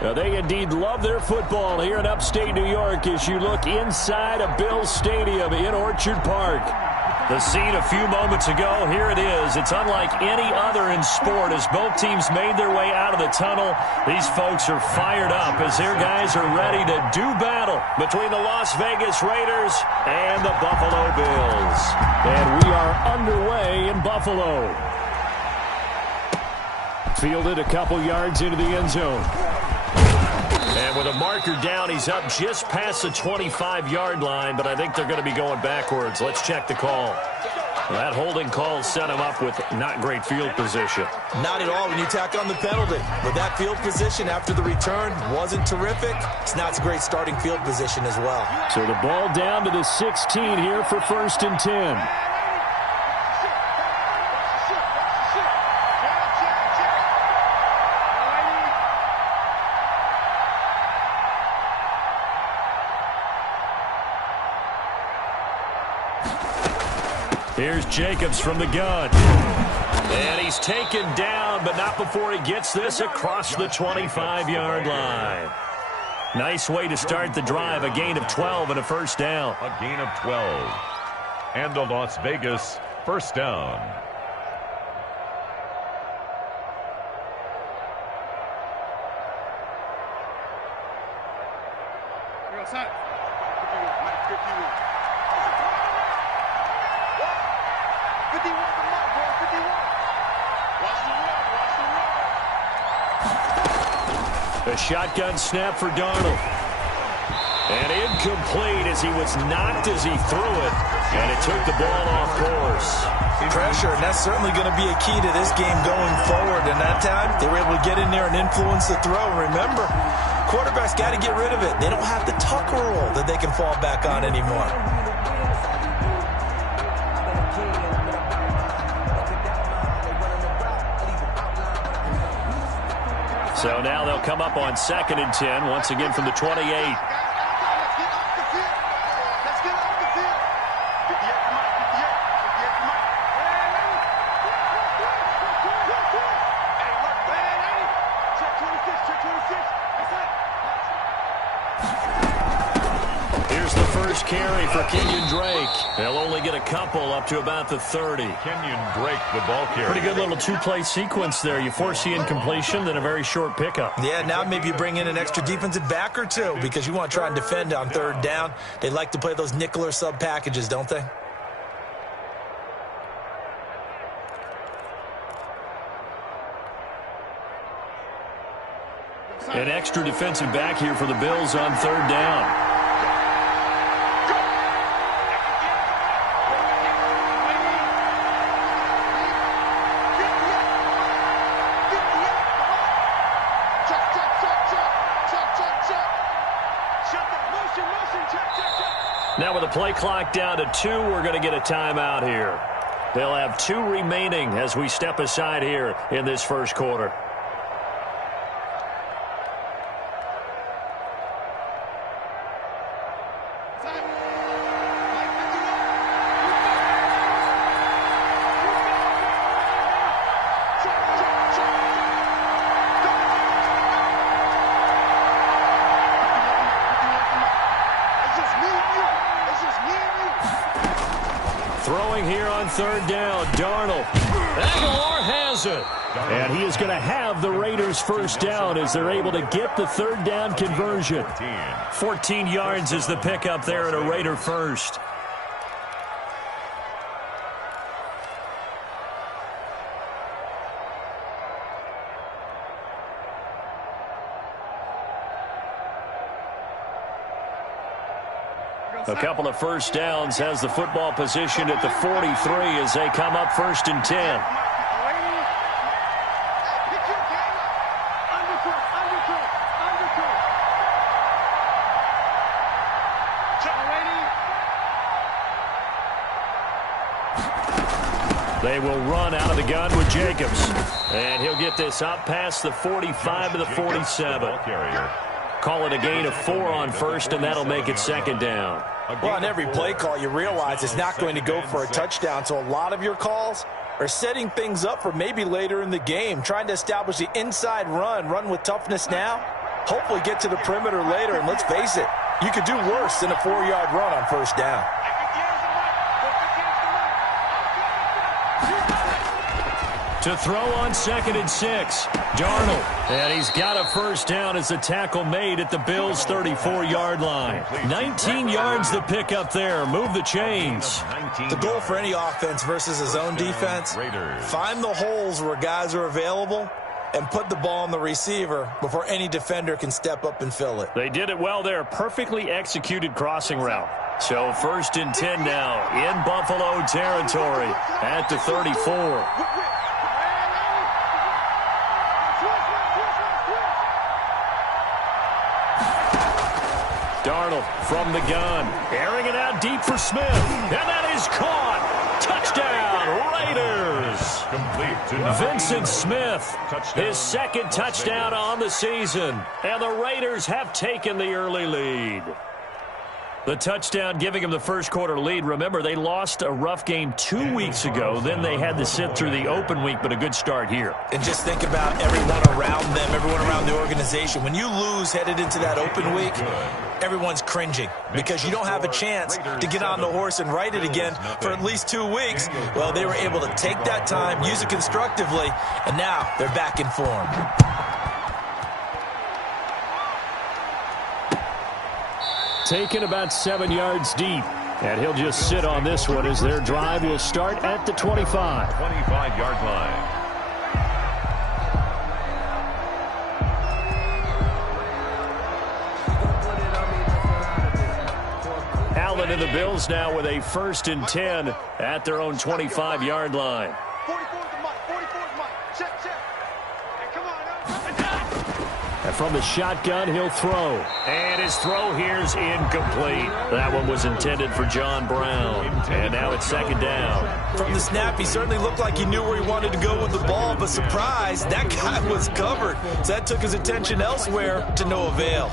Now, they indeed love their football here in upstate New York as you look inside of Bills Stadium in Orchard Park. The scene a few moments ago, here it is. It's unlike any other in sport as both teams made their way out of the tunnel. These folks are fired up as their guys are ready to do battle between the Las Vegas Raiders and the Buffalo Bills. And we are underway in Buffalo. Fielded a couple yards into the end zone. And with a marker down, he's up just past the 25-yard line, but I think they're going to be going backwards. Let's check the call. That holding call set him up with not great field position. Not at all when you tack on the penalty. But that field position after the return wasn't terrific. It's not a great starting field position as well. So the ball down to the 16 here for 1st and 10. Here's Jacobs from the gun. And he's taken down, but not before he gets this across the 25-yard line. Nice way to start the drive. A gain of 12 and a first down. A gain of 12. And the Las Vegas first down. A shotgun snap for Darnold. And incomplete as he was knocked as he threw it. And it took the ball off course. Pressure, and that's certainly going to be a key to this game going forward. And that time, they were able to get in there and influence the throw. Remember, quarterbacks got to get rid of it. They don't have the tuck rule that they can fall back on anymore. So now they'll come up on 2nd and 10, once again from the 28. Here's the first carry for Kenyon Drake. They'll only get a couple up to about the 30. Kenyon Drake, the ball carrier. Pretty good little two-play sequence there. You force the incompletion, then a very short pickup. Yeah, now maybe you bring in an extra defensive back or two because you want to try and defend on 3rd down. They like to play those nickel or sub packages, don't they? An extra defensive back here for the Bills on 3rd down. Now with the play clock down to 2, we're going to get a timeout here. They'll have 2 remaining as we step aside here in this first quarter. Throwing here on 3rd down, Darnold. Aguilar has it. And he is going to have the Raiders first down as they're able to get the 3rd down conversion. 14 yards is the pickup there at a Raider first. A couple of first downs has the football position at the 43 as they come up 1st and 10. They will run out of the gun with Jacobs. And he'll get this up past the 45 to the 47. Call it a gain of 4 on 1st, and that'll make it 2nd down. Well, on every play call, you realize it's not going to go for a touchdown. So a lot of your calls are setting things up for maybe later in the game, trying to establish the inside run with toughness now, hopefully get to the perimeter later. And let's face it, you could do worse than a 4-yard run on first down. To throw on 2nd and 6, Darnold. And he's got a first down as the tackle made at the Bills' 34-yard line. 19 yards to pick up there. Move the chains. The goal for any offense versus a zone defense, find the holes where guys are available and put the ball on the receiver before any defender can step up and fill it. They did it well there. Perfectly executed crossing route. So 1st and 10 now in Buffalo territory at the 34. Darnold from the gun, airing it out deep for Smith, and that is caught. Touchdown, Raiders. Complete to Vincent Smith, his 2nd touchdown on the season, and the Raiders have taken the early lead. The touchdown giving them the first quarter lead. Remember, they lost a rough game 2 weeks ago. Then they had to sit through the open week, but a good start here. And just think about everyone around them, everyone around the organization. When you lose headed into that open week, everyone's cringing because you don't have a chance to get on the horse and ride it again for at least 2 weeks. Well, they were able to take that time, use it constructively, and now they're back in form. Taken about 7 yards deep. And he'll just sit on this one as their drive will start at the 25. 25-yard line. Allen and the Bills now with a 1st and 10 at their own 25-yard line. And from the shotgun, he'll throw. And his throw here's incomplete. That one was intended for John Brown. And now it's 2nd down. From the snap, he certainly looked like he knew where he wanted to go with the ball, but surprise, that guy was covered. So that took his attention elsewhere to no avail.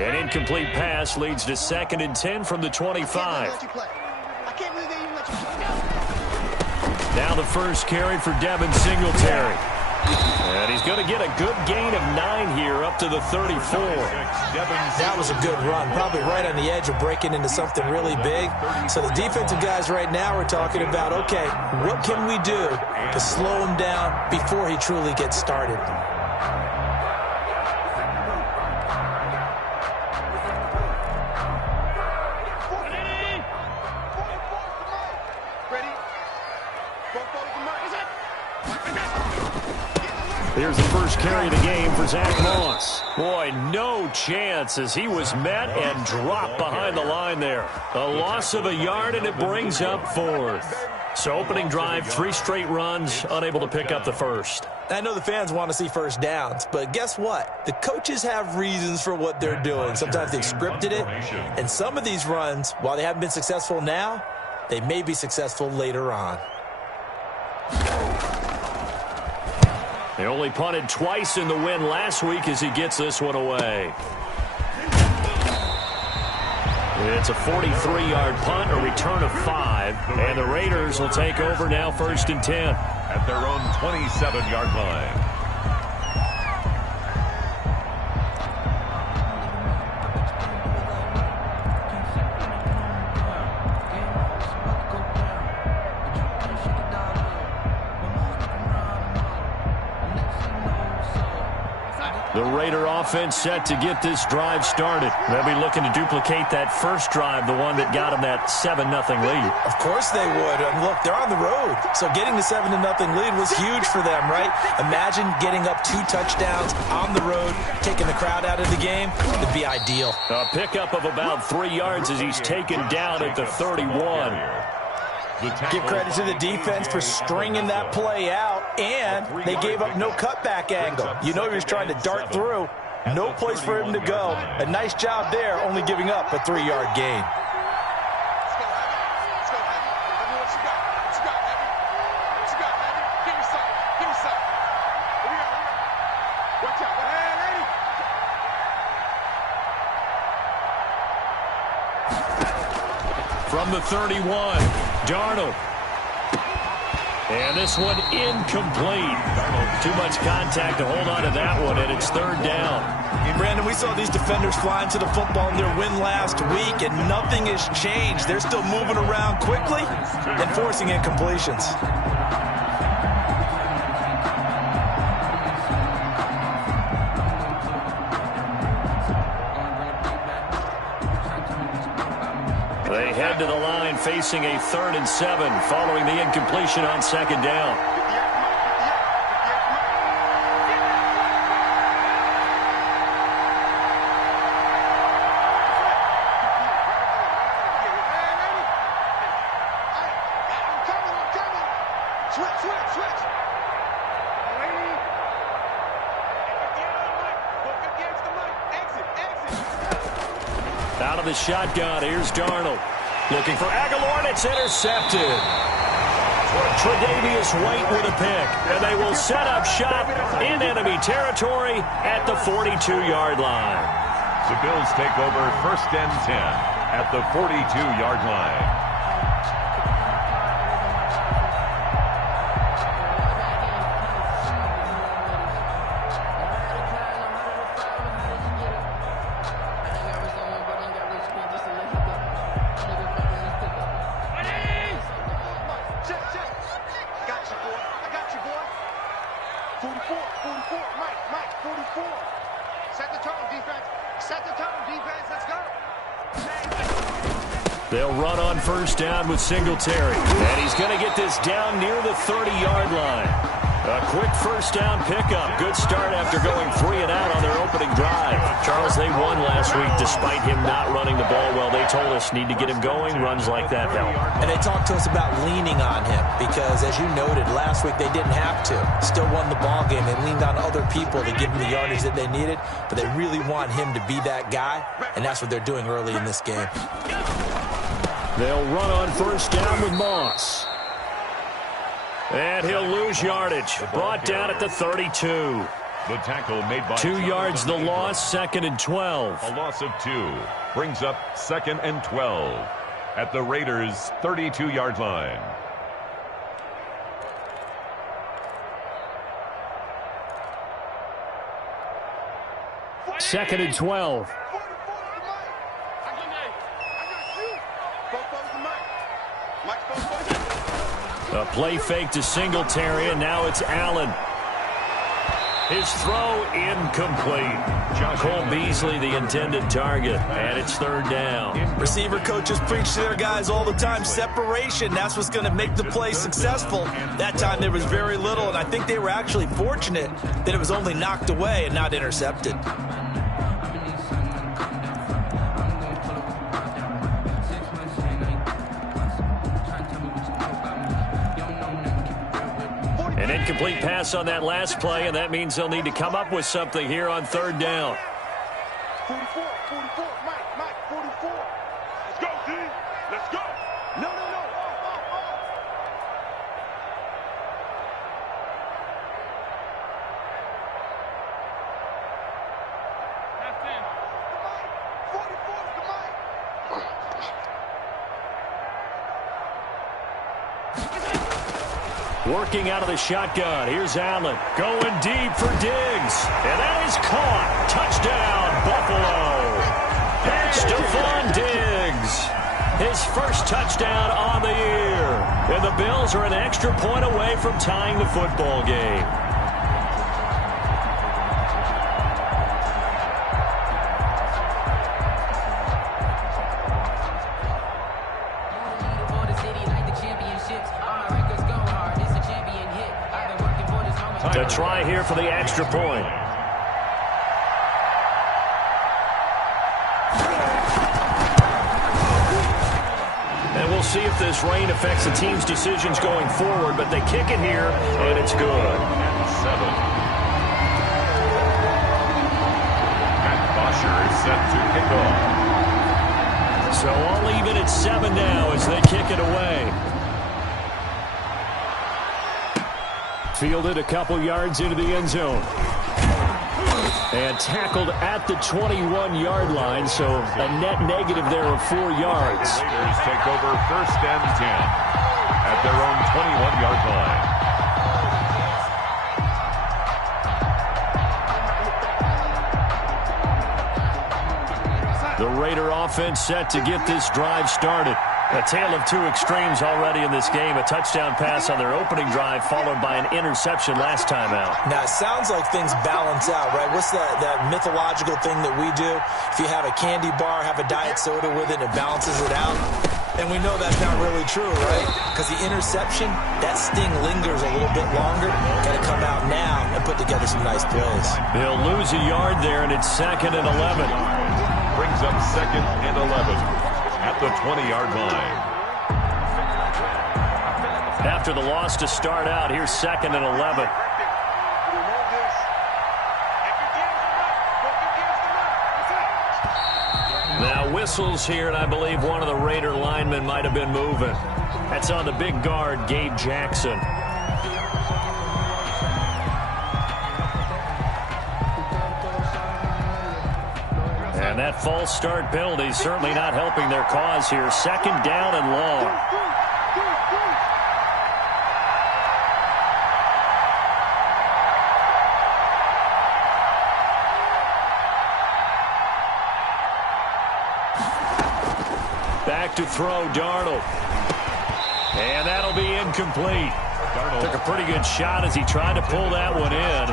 An incomplete pass leads to 2nd and 10 from the 25. Now the first carry for Devin Singletary. And he's going to get a good gain of 9 here up to the 34. That was a good run, probably right on the edge of breaking into something really big. So the defensive guys right now are talking about, okay, what can we do to slow him down before he truly gets started? Here's the first carry of the game for Zach Moss. Boy, no chance as he was met and dropped behind the line there. A loss of a yard, and it brings up 4th. So opening drive, 3 straight runs, unable to pick up the first. I know the fans want to see first downs, but guess what? The coaches have reasons for what they're doing. Sometimes they've scripted it, and some of these runs, while they haven't been successful now, they may be successful later on. They only punted twice in the win last week as he gets this one away. It's a 43-yard punt, a return of 5, and the Raiders will take over now 1st and 10. At their own 27-yard line. The Raider offense set to get this drive started. They'll be looking to duplicate that first drive, the one that got them that 7-0 lead. Of course they would. Look, they're on the road, so getting the 7-0 lead was huge for them, right? Imagine getting up 2 touchdowns on the road, taking the crowd out of the game. It'd be ideal. A pickup of about 3 yards as he's taken down at the 31. Give credit to the defense for stringing that play out, and they gave up no cutback angle. You know he was trying to dart through. No place for him to go. A nice job there, only giving up a 3-yard gain. From the 31, Darnold. And this one incomplete. Too much contact to hold on to that one, and it's third down. Brandon, we saw these defenders flying to the football in their win last week, and nothing has changed. They're still moving around quickly and forcing incompletions. They head to the line facing a 3rd and 7 following the incompletion on 2nd down. Out of the shotgun, here's Darnold. Looking for Aguilar, and it's intercepted. Tre'Davious White with a pick, and they will set up shop in enemy territory at the 42-yard line. The Bills take over 1st and 10 at the 42-yard line. They'll run on 1st down with Singletary. And he's going to get this down near the 30-yard line. A quick 1st down pickup. Good start after going 3 and out on their opening drive. Charles, they won last week despite him not running the ball well. They told us need to get him going. Runs like that help. And they talked to us about leaning on him because, as you noted, last week they didn't have to. Still won the ball game. They leaned on other people to give them the yardage that they needed, but they really want him to be that guy, and that's what they're doing early in this game. They'll run on 1st down with Moss. And he'll lose yardage. Brought down at the 32. The tackle made by 2 yards the loss, 2nd and 12. A loss of 2 brings up 2nd and 12 at the Raiders' 32-yard line. Second and 12. A play fake to Singletary, and now it's Allen. His throw incomplete. Cole Beasley, the intended target, and it's 3rd down. Receiver coaches preach to their guys all the time. Separation, that's what's going to make the play successful. That time there was very little, and I think they were actually fortunate that it was only knocked away and not intercepted. An incomplete pass on that last play, and that means they'll need to come up with something here on 3rd down. 44, Mike, 44. Let's go, D. Let's go. No. That's in. 44 to Mike. Working out of the shotgun. Here's Allen. Going deep for Diggs. And that is caught. Touchdown, Buffalo. Stephon Diggs. His first touchdown on the year. And the Bills are an extra point away from tying the football game. To try here for the extra point. And we'll see if this rain affects the team's decisions going forward, but they kick it here, and it's good. 7. Matt Bosher is set to kick off. So all even at 7 now as they kick it away. Fielded a couple yards into the end zone. And tackled at the 21-yard line, so a net negative there of 4 yards. The Raiders take over 1st and 10 at their own 21-yard line. The Raider offense set to get this drive started. A tale of two extremes already in this game. A touchdown pass on their opening drive followed by an interception last time out. Now, it sounds like things balance out, right? What's that mythological thing that we do? If you have a candy bar, have a diet soda with it, and it balances it out. And we know that's not really true, right? Because the interception, that sting lingers a little bit longer. Got to come out now and put together some nice plays. They'll lose a yard there, and it's 2nd and 11. Brings up 2nd and 11 at the 20-yard line. After the loss to start out, here's 2nd and 11. Now whistles here, and I believe one of the Raider linemen might have been moving. That's on the big guard, Gabe Jackson. And that false start penalty certainly not helping their cause here. 2nd down and long. Back to throw, Darnold. And that'll be incomplete. Took a pretty good shot as he tried to pull that one in.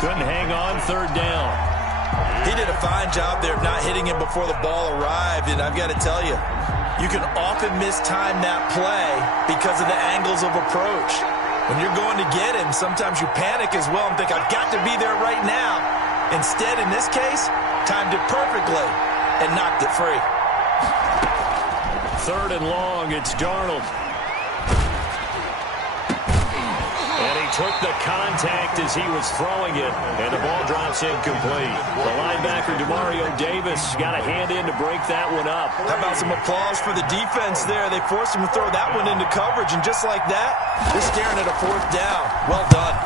Couldn't hang on 3rd down. He did a fine job there of not hitting him before the ball arrived, and I've got to tell you, you can often mistime that play because of the angles of approach. When you're going to get him, sometimes you panic as well and think, I've got to be there right now. Instead, in this case, timed it perfectly and knocked it free. 3rd and long, it's Darnold. Took the contact as he was throwing it, and the ball drops incomplete. The linebacker, Demario Davis, got a hand in to break that one up. How about some applause for the defense there? They forced him to throw that one into coverage, and just like that, they're staring at a 4th down. Well done.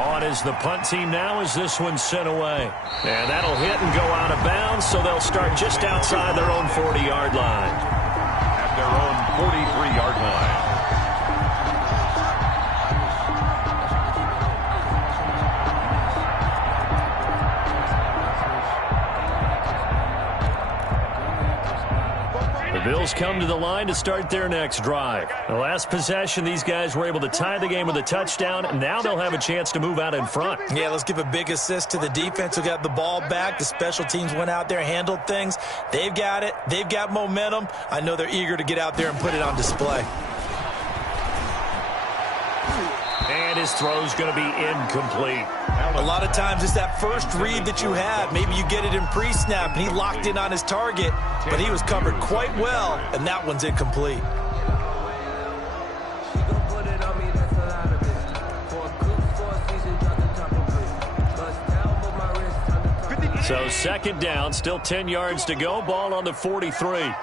On is the punt team now as this one's sent away. And that'll hit and go out of bounds, so they'll start just outside their own 40-yard line. At their own 43-yard line. The Bills come to the line to start their next drive. The last possession, these guys were able to tie the game with a touchdown. Now they'll have a chance to move out in front. Yeah, let's give a big assist to the defense who got the ball back. The special teams went out there, handled things. They've got it. They've got momentum. I know they're eager to get out there and put it on display. And his throw's going to be incomplete. A lot of times it's that first read that you have. Maybe you get it in pre-snap, and he locked in on his target, but he was covered quite well, and that one's incomplete. So 2nd down, still 10 yards to go. Ball on the 43.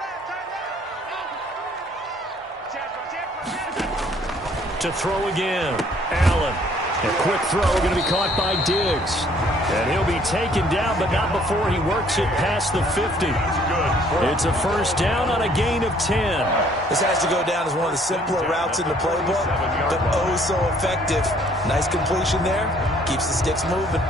To throw again. Allen. A quick throw going to be caught by Diggs. And he'll be taken down, but not before he works it past the 50. It's a 1st down on a gain of 10. This has to go down as one of the simpler routes in the playbook, but oh so effective. Nice completion there. Keeps the sticks moving.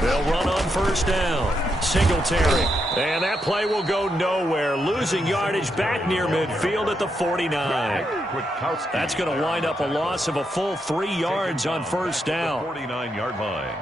They'll run on 1st down. Singletary. And that play will go nowhere. Losing yardage back near midfield at the 49. That's going to wind up a loss of a full 3 yards on 1st down. 49-yard line.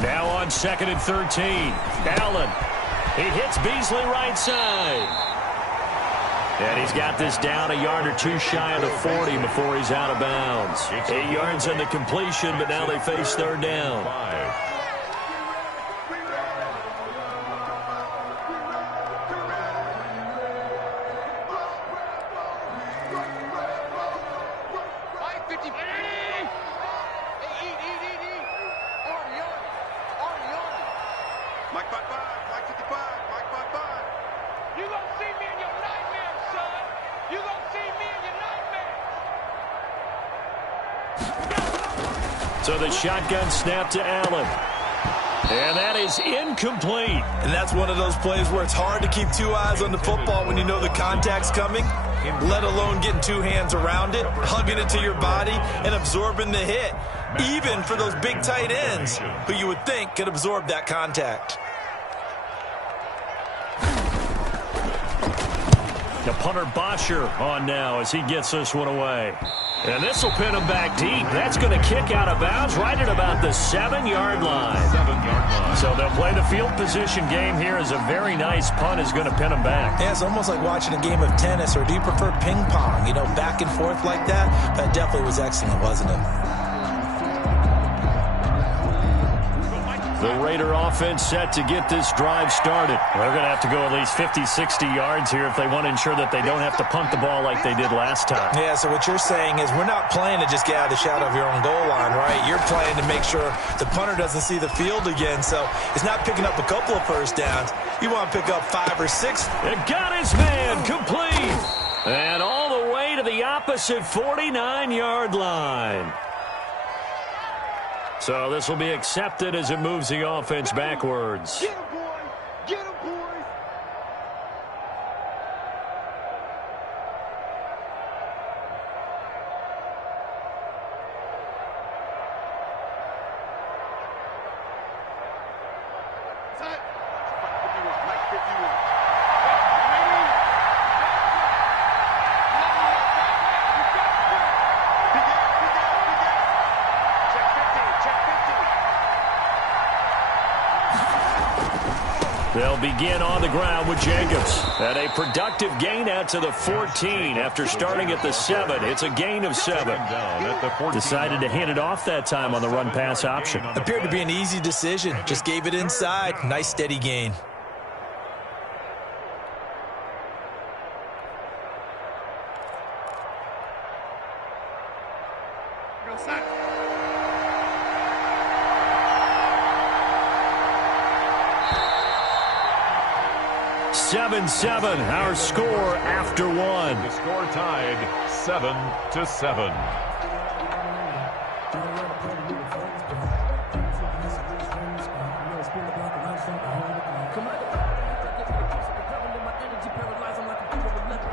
Now on 2nd and 13. Allen. He hits Beasley right side. And he's got this down a yard or two shy of the 40 before he's out of bounds. 8 yards on the completion, but now they face third down. 5. You gonna see me in your nightmares, son. You gonna see me in your nightmares. So the shotgun snap to Allen. And that is incomplete. And that's one of those plays where it's hard to keep two eyes on the football when you know the contact's coming, let alone getting two hands around it, hugging it to your body, and absorbing the hit, even for those big tight ends who you would think could absorb that contact. The punter Bosher on now as he gets this one away. And this will pin him back deep. That's going to kick out of bounds right at about the 7-yard line. 7-yard line. So they'll play the field position game here as a very nice punt is going to pin him back. Yeah, it's almost like watching a game of tennis, or do you prefer ping pong? You know, back and forth like that? That definitely was excellent, wasn't it? The Raider offense set to get this drive started. They're going to have to go at least 50, 60 yards here if they want to ensure that they don't have to punt the ball like they did last time. Yeah, so what you're saying is we're not playing to just get out of the shadow of your own goal line, right? You're playing to make sure the punter doesn't see the field again, so it's not picking up a couple of first downs. You want to pick up 5 or 6. It got his man complete. And all the way to the opposite 49-yard line. So this will be accepted as it moves the offense backwards. Get him, boy. Get him, boys. Set. 51. Mike 51. They'll begin on the ground with Jacobs. And a productive gain out to the 14 after starting at the 7. It's a gain of 7. Decided to hand it off that time on the run-pass option. Appeared to be an easy decision. Just gave it inside. Nice steady gain. Go, set. 7-7, our score after 1. The score tied 7-7.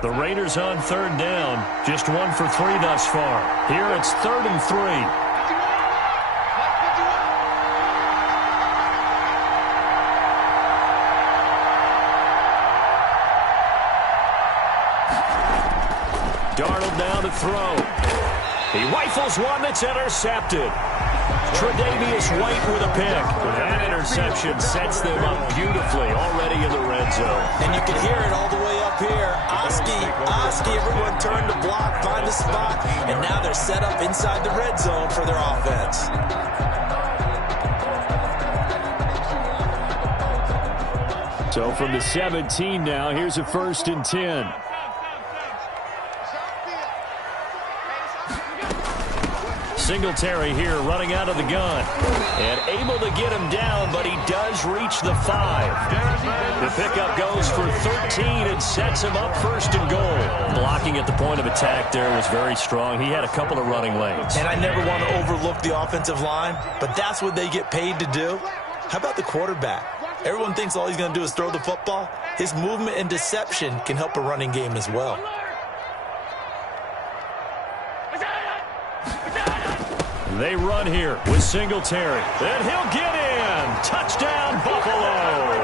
The Raiders on third down, just 1 for 3 thus far. Here it's 3rd and 3. Darnold now to throw. He rifles one that's intercepted. Tre'Davious White with a pick. That interception sets them up beautifully already in the red zone. And you can hear it all the way up here. Oski, everyone turned to block, find a spot, and now they're set up inside the red zone for their offense. So from the 17 now, here's a 1st and 10. Singletary here running out of the gun and able to get him down, but he does reach the 5. The pickup goes for 13 and sets him up 1st and goal. Blocking at the point of attack there was very strong. He had a couple of running lanes. And I never want to overlook the offensive line, but that's what they get paid to do. How about the quarterback? Everyone thinks all he's going to do is throw the football. His movement and deception can help a running game as well. They run here with Singletary. And he'll get in. Touchdown, Buffalo.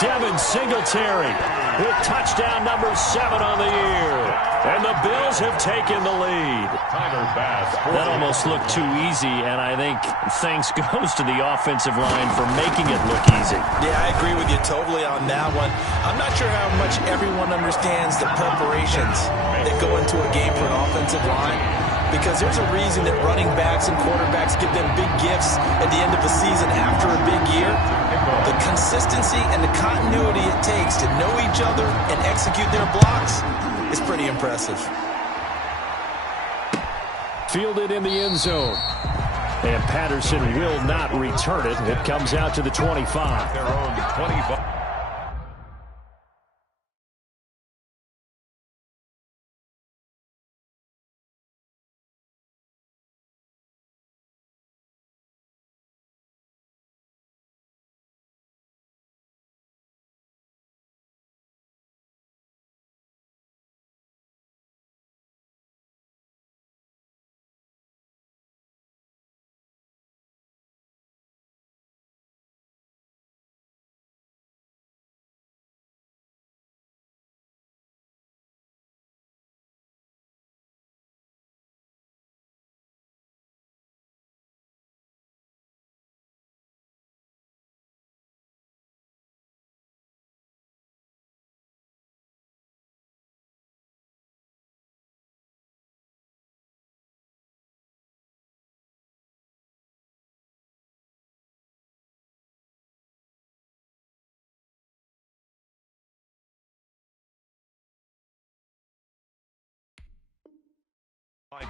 Devin Singletary with touchdown number 7 on the year. And the Bills have taken the lead. That almost looked too easy, and I think thanks goes to the offensive line for making it look easy. Yeah, I agree with you totally on that one. I'm not sure how much everyone understands the preparations that go into a game for an offensive line, because there's a reason that running backs and quarterbacks give them big gifts at the end of the season after a big year. The consistency and the continuity it takes to know each other and execute their blocks is pretty impressive. Fielded in the end zone. And Patterson will not return it. It comes out to the 25. Their own 25.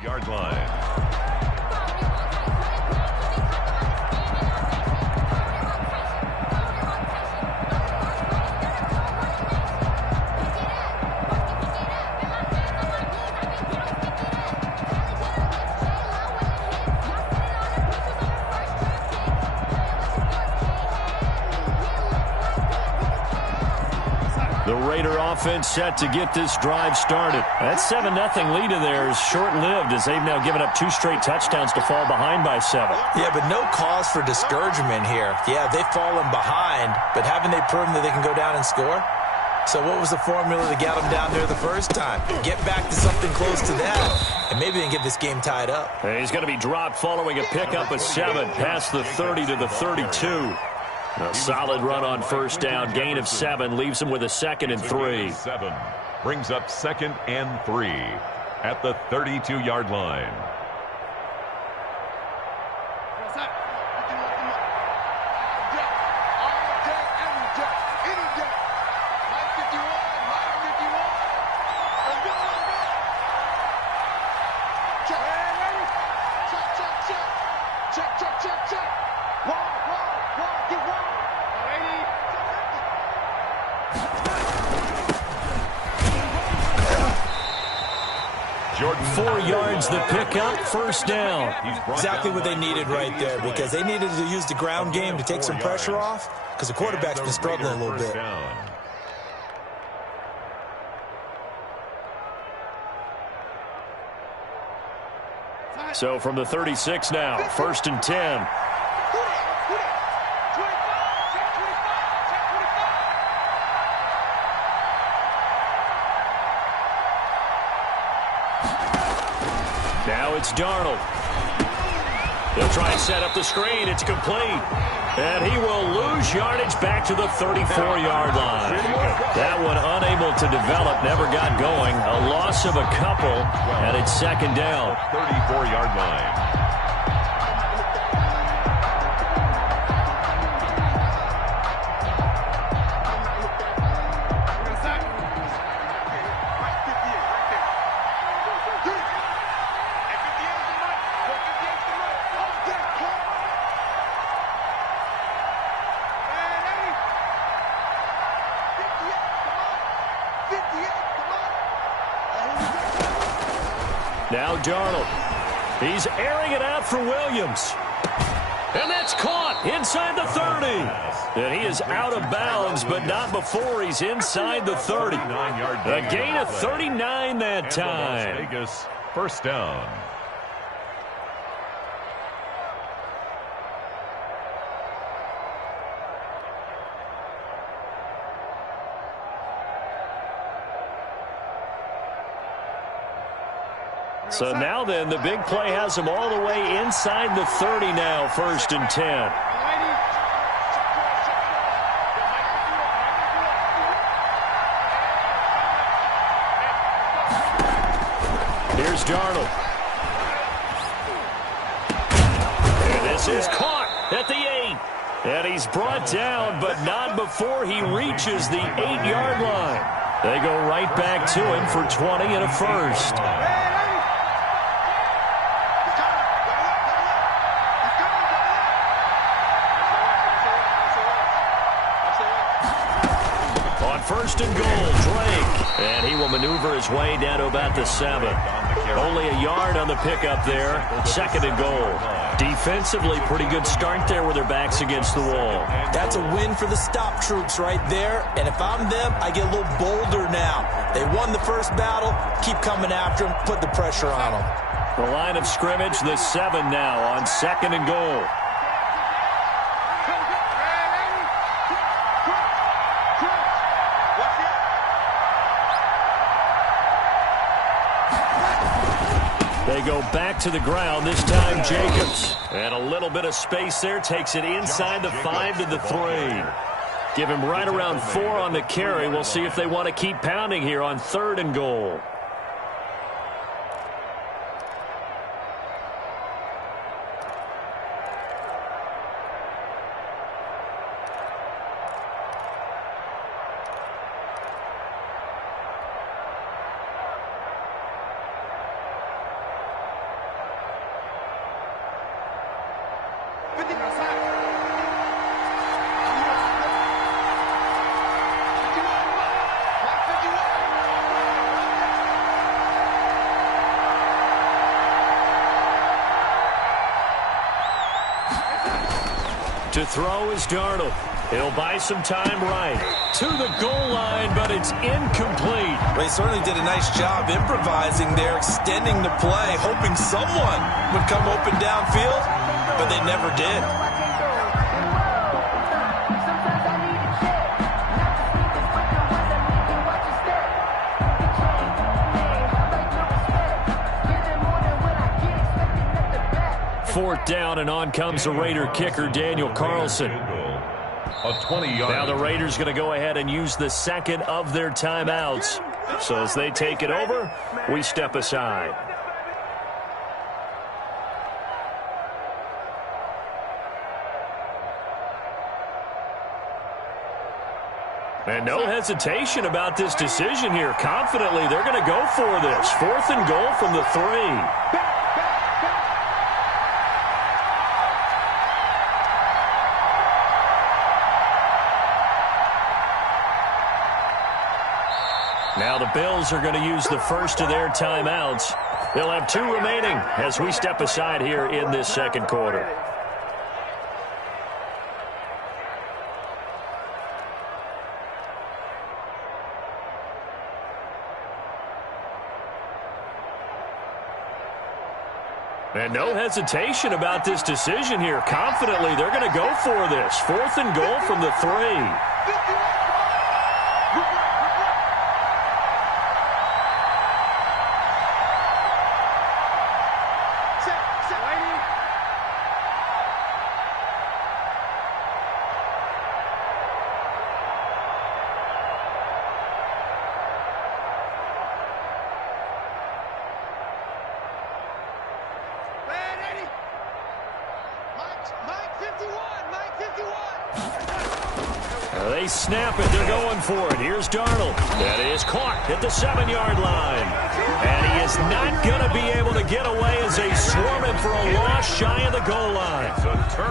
Yard line. The Raider offense set to get this drive started. That 7-0 lead of theirs short-lived as they've now given up 2 straight touchdowns to fall behind by 7. Yeah, but no cause for discouragement here. Yeah, they've fallen behind, but haven't they proven that they can go down and score? So what was the formula to get them down there the first time? Get back to something close to that, and maybe they can get this game tied up. And he's going to be dropped following a pickup of 7 past the 30 to the 32. A solid run on first down. Gain of 7 leaves him with a 2nd and 3. 7 brings up 2nd and 3 at the 32-yard line. Jordan 4 yards the pickup, first down. Exactly what they needed right there, because they needed to use the ground game to take some pressure off, because the quarterback's been struggling a little bit. So from the 36 now, 1st and 10. Now it's Darnold. He'll try and set up the screen. It's complete. And he will lose yardage back to the 34-yard line. That one unable to develop, never got going. A loss of a couple, and it's 2nd down. 34-yard line. Now Darnold. He's airing it out for Williams. And that's caught inside the 30. And he is out of bounds, but not before he's inside the 30. A gain of 39 that time. Las Vegas, first down. So now then, the big play has them all the way inside the 30 now, 1st and 10. Here's Darnold. And this is caught at the 8. And he's brought down, but not before he reaches the 8-yard line. They go right back to him for 20 and a first. On 1st and goal, Drake. And he will maneuver his way down to about the 7. Only a yard on the pickup there. 2nd and goal. Defensively, pretty good start there with their backs against the wall. That's a win for the stop troops right there. And if I'm them, I get a little bolder now. They won the first battle. Keep coming after them. Put the pressure on them. The line of scrimmage, the 7 now on 2nd and goal. They go back to the ground, this time Jacobs. And a little bit of space there, takes it inside the 5 to the 3. Give him right around 4 on the carry. We'll see if they want to keep pounding here on 3rd and goal. To throw is Darnold. He'll buy some time right. To the goal line, but it's incomplete. They certainly did a nice job improvising there, extending the play, hoping someone would come open downfield, but they never did. Fourth down, and on comes the Raider kicker, Daniel Carlson. Now the Raiders going to go ahead and use the 2nd of their timeouts. So as they take it over, we step aside. And no hesitation about this decision here. Confidently, they're going to go for this. 4th and goal from the 3. Now the Bills are going to use the first of their timeouts. They'll have 2 remaining as we step aside here in this 2nd quarter. And no hesitation about this decision here. Confidently, they're going to go for this. 4th and goal from the 3. They snap it. They're going for it. Here's Darnold. That is caught at the 7-yard line. And he is not going to be able to get away as they swarm him for a loss shy of the goal line.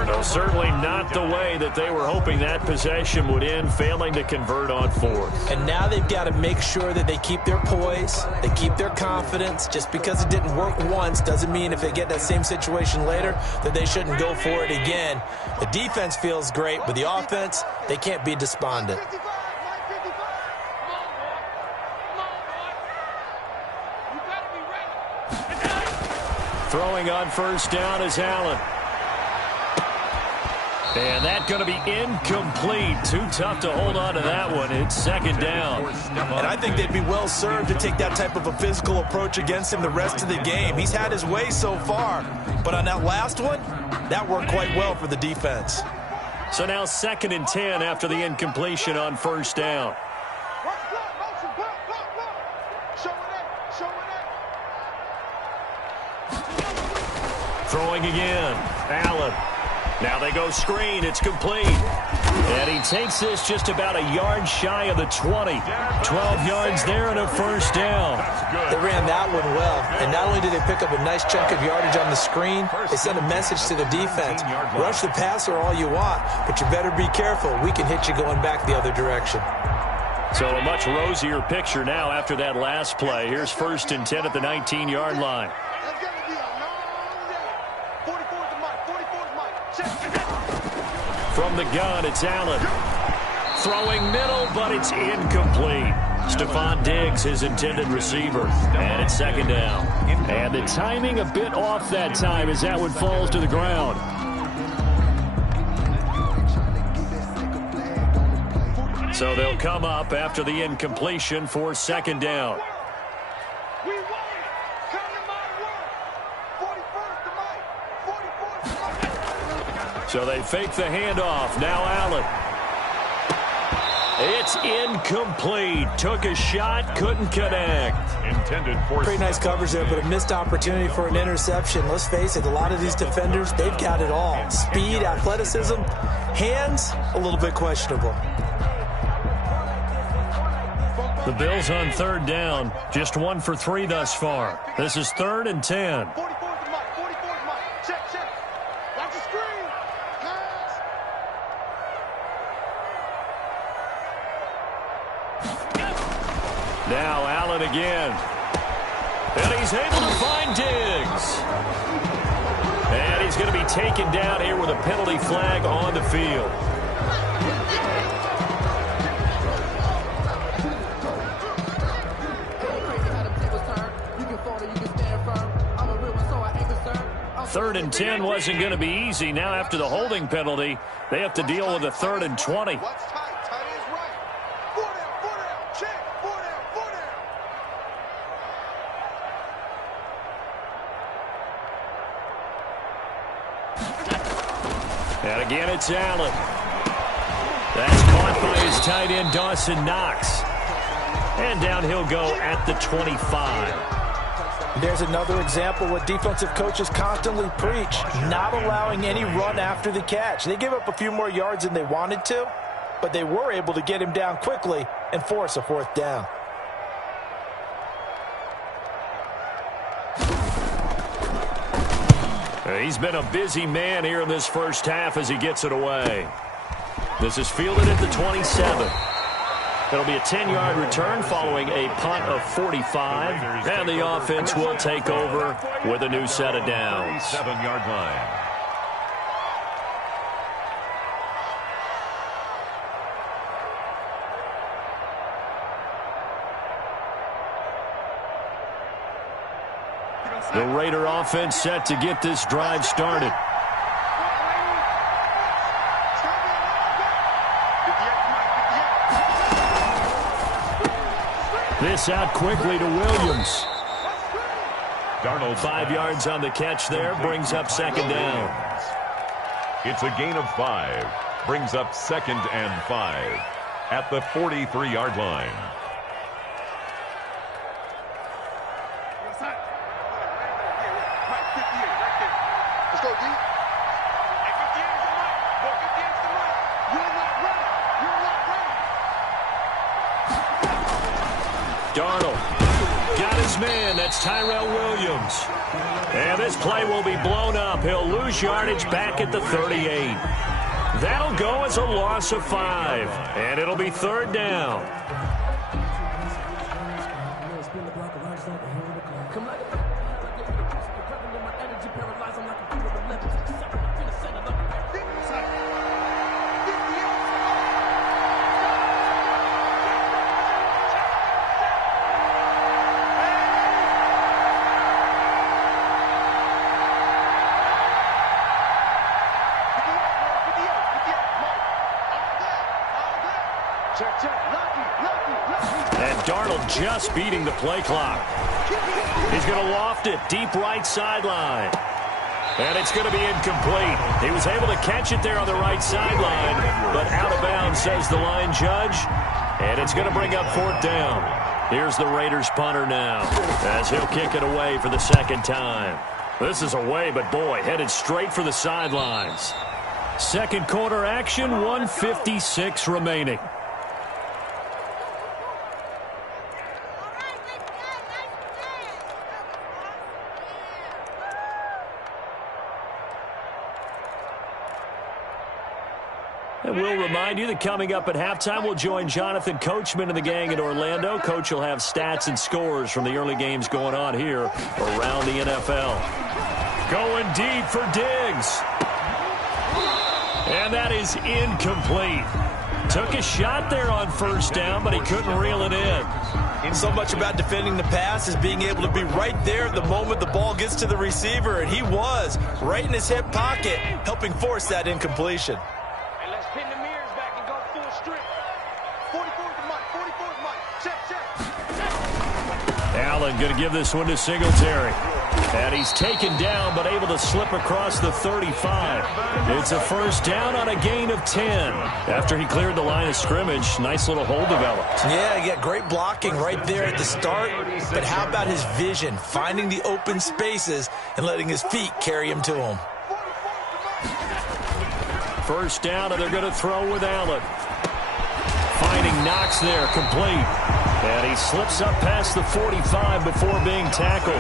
No, certainly not the way that they were hoping that possession would end, failing to convert on 4th. And now they've got to make sure that they keep their poise, they keep their confidence. Just because it didn't work once doesn't mean if they get that same situation later that they shouldn't go for it again. The defense feels great, but the offense, they can't be despondent. Throwing on 1st down is Allen. And that's going to be incomplete. Too tough to hold on to that one. It's second down. And I think they'd be well served to take that type of a physical approach against him the rest of the game. He's had his way so far. But on that last one, that worked quite well for the defense. So now 2nd and 10 after the incompletion on first down. Throwing again. Allen. Now they go screen. It's complete. And he takes this just about a yard shy of the 20. 12 yards there and a first down. They ran that one well. And not only did they pick up a nice chunk of yardage on the screen, they sent a message to the defense. Rush the passer all you want, but you better be careful. We can hit you going back the other direction. So a much rosier picture now after that last play. Here's 1st and 10 at the 19-yard line. From the gun, it's Allen. Throwing middle, but it's incomplete. Stephon Diggs, his intended receiver. And it's 2nd down. And the timing a bit off that time as that one falls to the ground. So they'll come up after the incompletion for 2nd down. So they fake the handoff. Now Allen. It's incomplete. Took a shot, couldn't connect. Intended for pretty nice coverage there, but a missed opportunity for an interception. Let's face it, a lot of these defenders, they've got it all. Speed, athleticism, hands, a little bit questionable. The Bills on 3rd down. Just 1 for 3 thus far. This is 3rd and 10. Now Allen again. And he's able to find Diggs. And he's going to be taken down here with a penalty flag on the field. Third and 10 wasn't going to be easy. Now after the holding penalty, they have to deal with a 3rd and 20. And again, it's Allen. That's caught by his tight end, Dawson Knox. And down he'll go at the 25. There's another example what defensive coaches constantly preach, not allowing any run after the catch. They give up a few more yards than they wanted to, but they were able to get him down quickly and force a 4th down. He's been a busy man here in this first half as he gets it away. This is fielded at the 27. It'll be a 10-yard return following a punt of 45. And the offense will take over with a new set of downs. 7-yard line. The Raider offense set to get this drive started. This out quickly to Williams. Darnold 5 yards on the catch there, brings up 2nd down. It's a gain of 5. Brings up 2nd and 5 at the 43-yard line. Let's go, D. Hey, 58 is the mic. Go, 58 is the mic. You're not ready. You're not ready. Darnold got his man. That's Tyrell Williams. And this play will be blown up. He'll lose yardage back at the 38. That'll go as a loss of 5. And it'll be 3rd down. And Darnold just beating the play clock. He's going to loft it deep right sideline. And it's going to be incomplete. He was able to catch it there on the right sideline, but out of bounds, says the line judge. And it's going to bring up 4th down. Here's the Raiders punter now, as he'll kick it away for the 2nd time. This is away, but boy, headed straight for the sidelines. 2nd quarter action, 1:56 remaining. And we'll remind you that coming up at halftime, we'll join Jonathan Coachman and the gang in Orlando. Coach will have stats and scores from the early games going on here around the NFL. Going deep for Diggs. And that is incomplete. Took a shot there on 1st down, but he couldn't reel it in. So much about defending the pass is being able to be right there at the moment the ball gets to the receiver, and he was right in his hip pocket, helping force that incompletion. Pin the mirrors back and go full strip. 44's the mic. 44's the mic. Check. Allen going to give this one to Singletary. And he's taken down, but able to slip across the 35. It's a 1st down on a gain of 10. After he cleared the line of scrimmage, nice little hole developed. Yeah, he got great blocking right there at the start. But how about his vision, finding the open spaces and letting his feet carry him to him. 1st down, and they're going to throw with Allen. Finding Knox there, complete. And he slips up past the 45 before being tackled.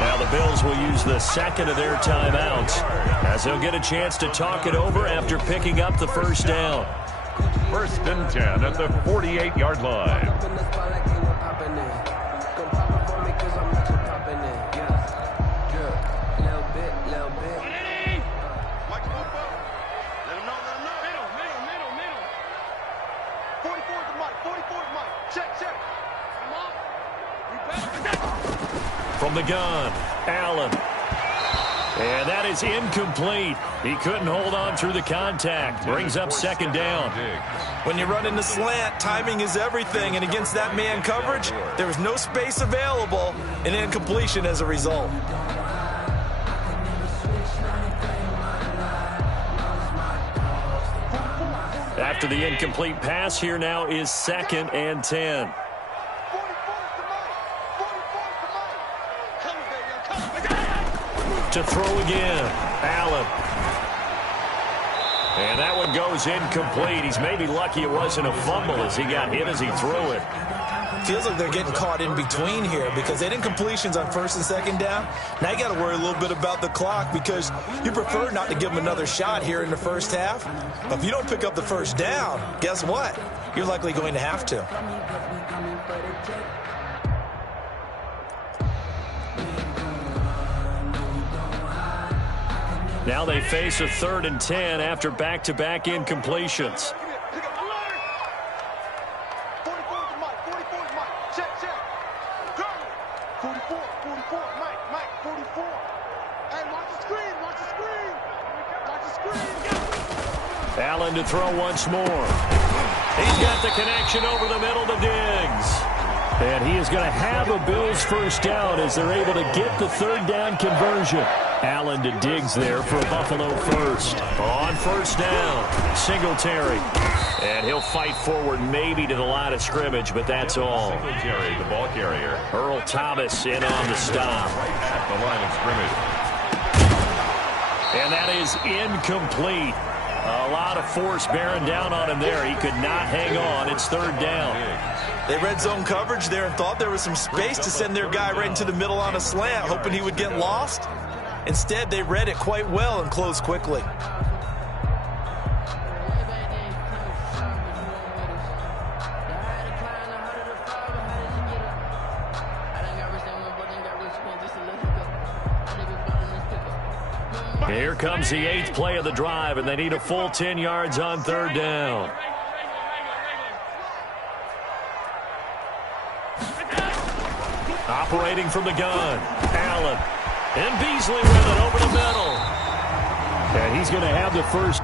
Now the Bills will use the 2nd of their timeouts, as they'll get a chance to talk it over after picking up the 1st down. 1st and 10 at the 48-yard line. From the gun, Allen. And that is incomplete. He couldn't hold on through the contact. Brings up 2nd down. When you run in the slant, timing is everything. And against that man coverage, there was no space available, and incompletion as a result. After the incomplete pass, here now is 2nd and 10. To throw again, Allen. And that one goes incomplete. He's maybe lucky it wasn't a fumble as he got hit as he threw it. Feels like they're getting caught in between here because they did incompletions on 1st and 2nd down. Now you got to worry a little bit about the clock because you prefer not to give them another shot here in the 1st half. But if you don't pick up the 1st down, guess what? You're likely going to have to. Now they face a 3rd and 10 after back-to-back incompletions. 44, Mike, 44. Hey, watch the screen. Allen to throw once more. He's got the connection over the middle to Diggs. And he is going to have a Bills 1st down as they're able to get the 3rd down conversion. Allen to Diggs there for a Buffalo 1st. On 1st down, Singletary. And he'll fight forward maybe to the line of scrimmage, but that's all. Singletary, the ball carrier. Earl Thomas in on the stop. At the line of scrimmage. And that is incomplete. A lot of force bearing down on him there. He could not hang on. It's 3rd down. They red zone coverage there and thought there was some space to send their guy right into the middle on a slant, hoping he would get lost. Instead, they read it quite well and closed quickly. Here comes the 8th play of the drive, and they need a full 10 yards on 3rd down. Operating from the gun, Allen. And Beasley with it over the middle. And he's going to have the first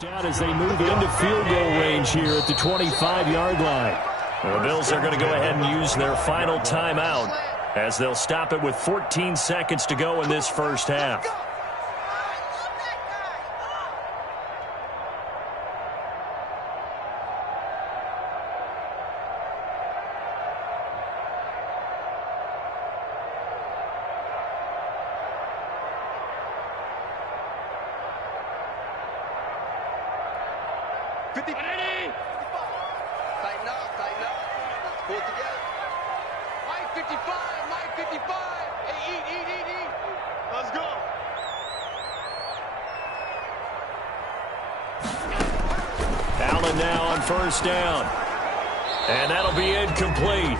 Down as they move into field goal range here at the 25-yard line. The Bills are going to go ahead and use their final timeout as they'll stop it with 14 seconds to go in this first half. Pull it together. Mike 55, Mike 55. Hey, eat. Let's go. Allen now on first down. And that'll be incomplete.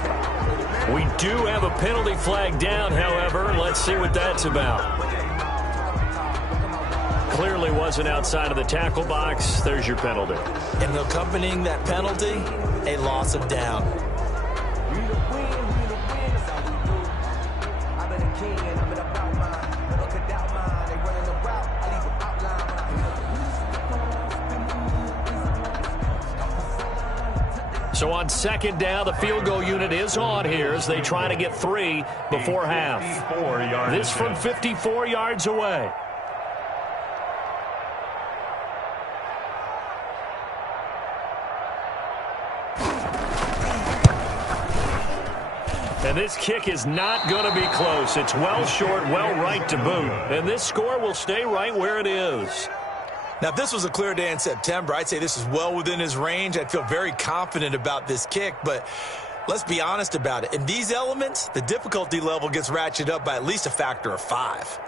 We do have a penalty flag down, however. Let's see what that's about. Clearly wasn't outside of the tackle box. There's your penalty. And accompanying that penalty, a loss of down. So on second down, the field goal unit is on here as they try to get 3 before half. This from 54 yards away. And this kick is not going to be close. It's well short, well right to boot. And this score will stay right where it is. Now, if this was a clear day in September, I'd say this is well within his range. I'd feel very confident about this kick, but let's be honest about it. In these elements, the difficulty level gets ratcheted up by at least a factor of 5.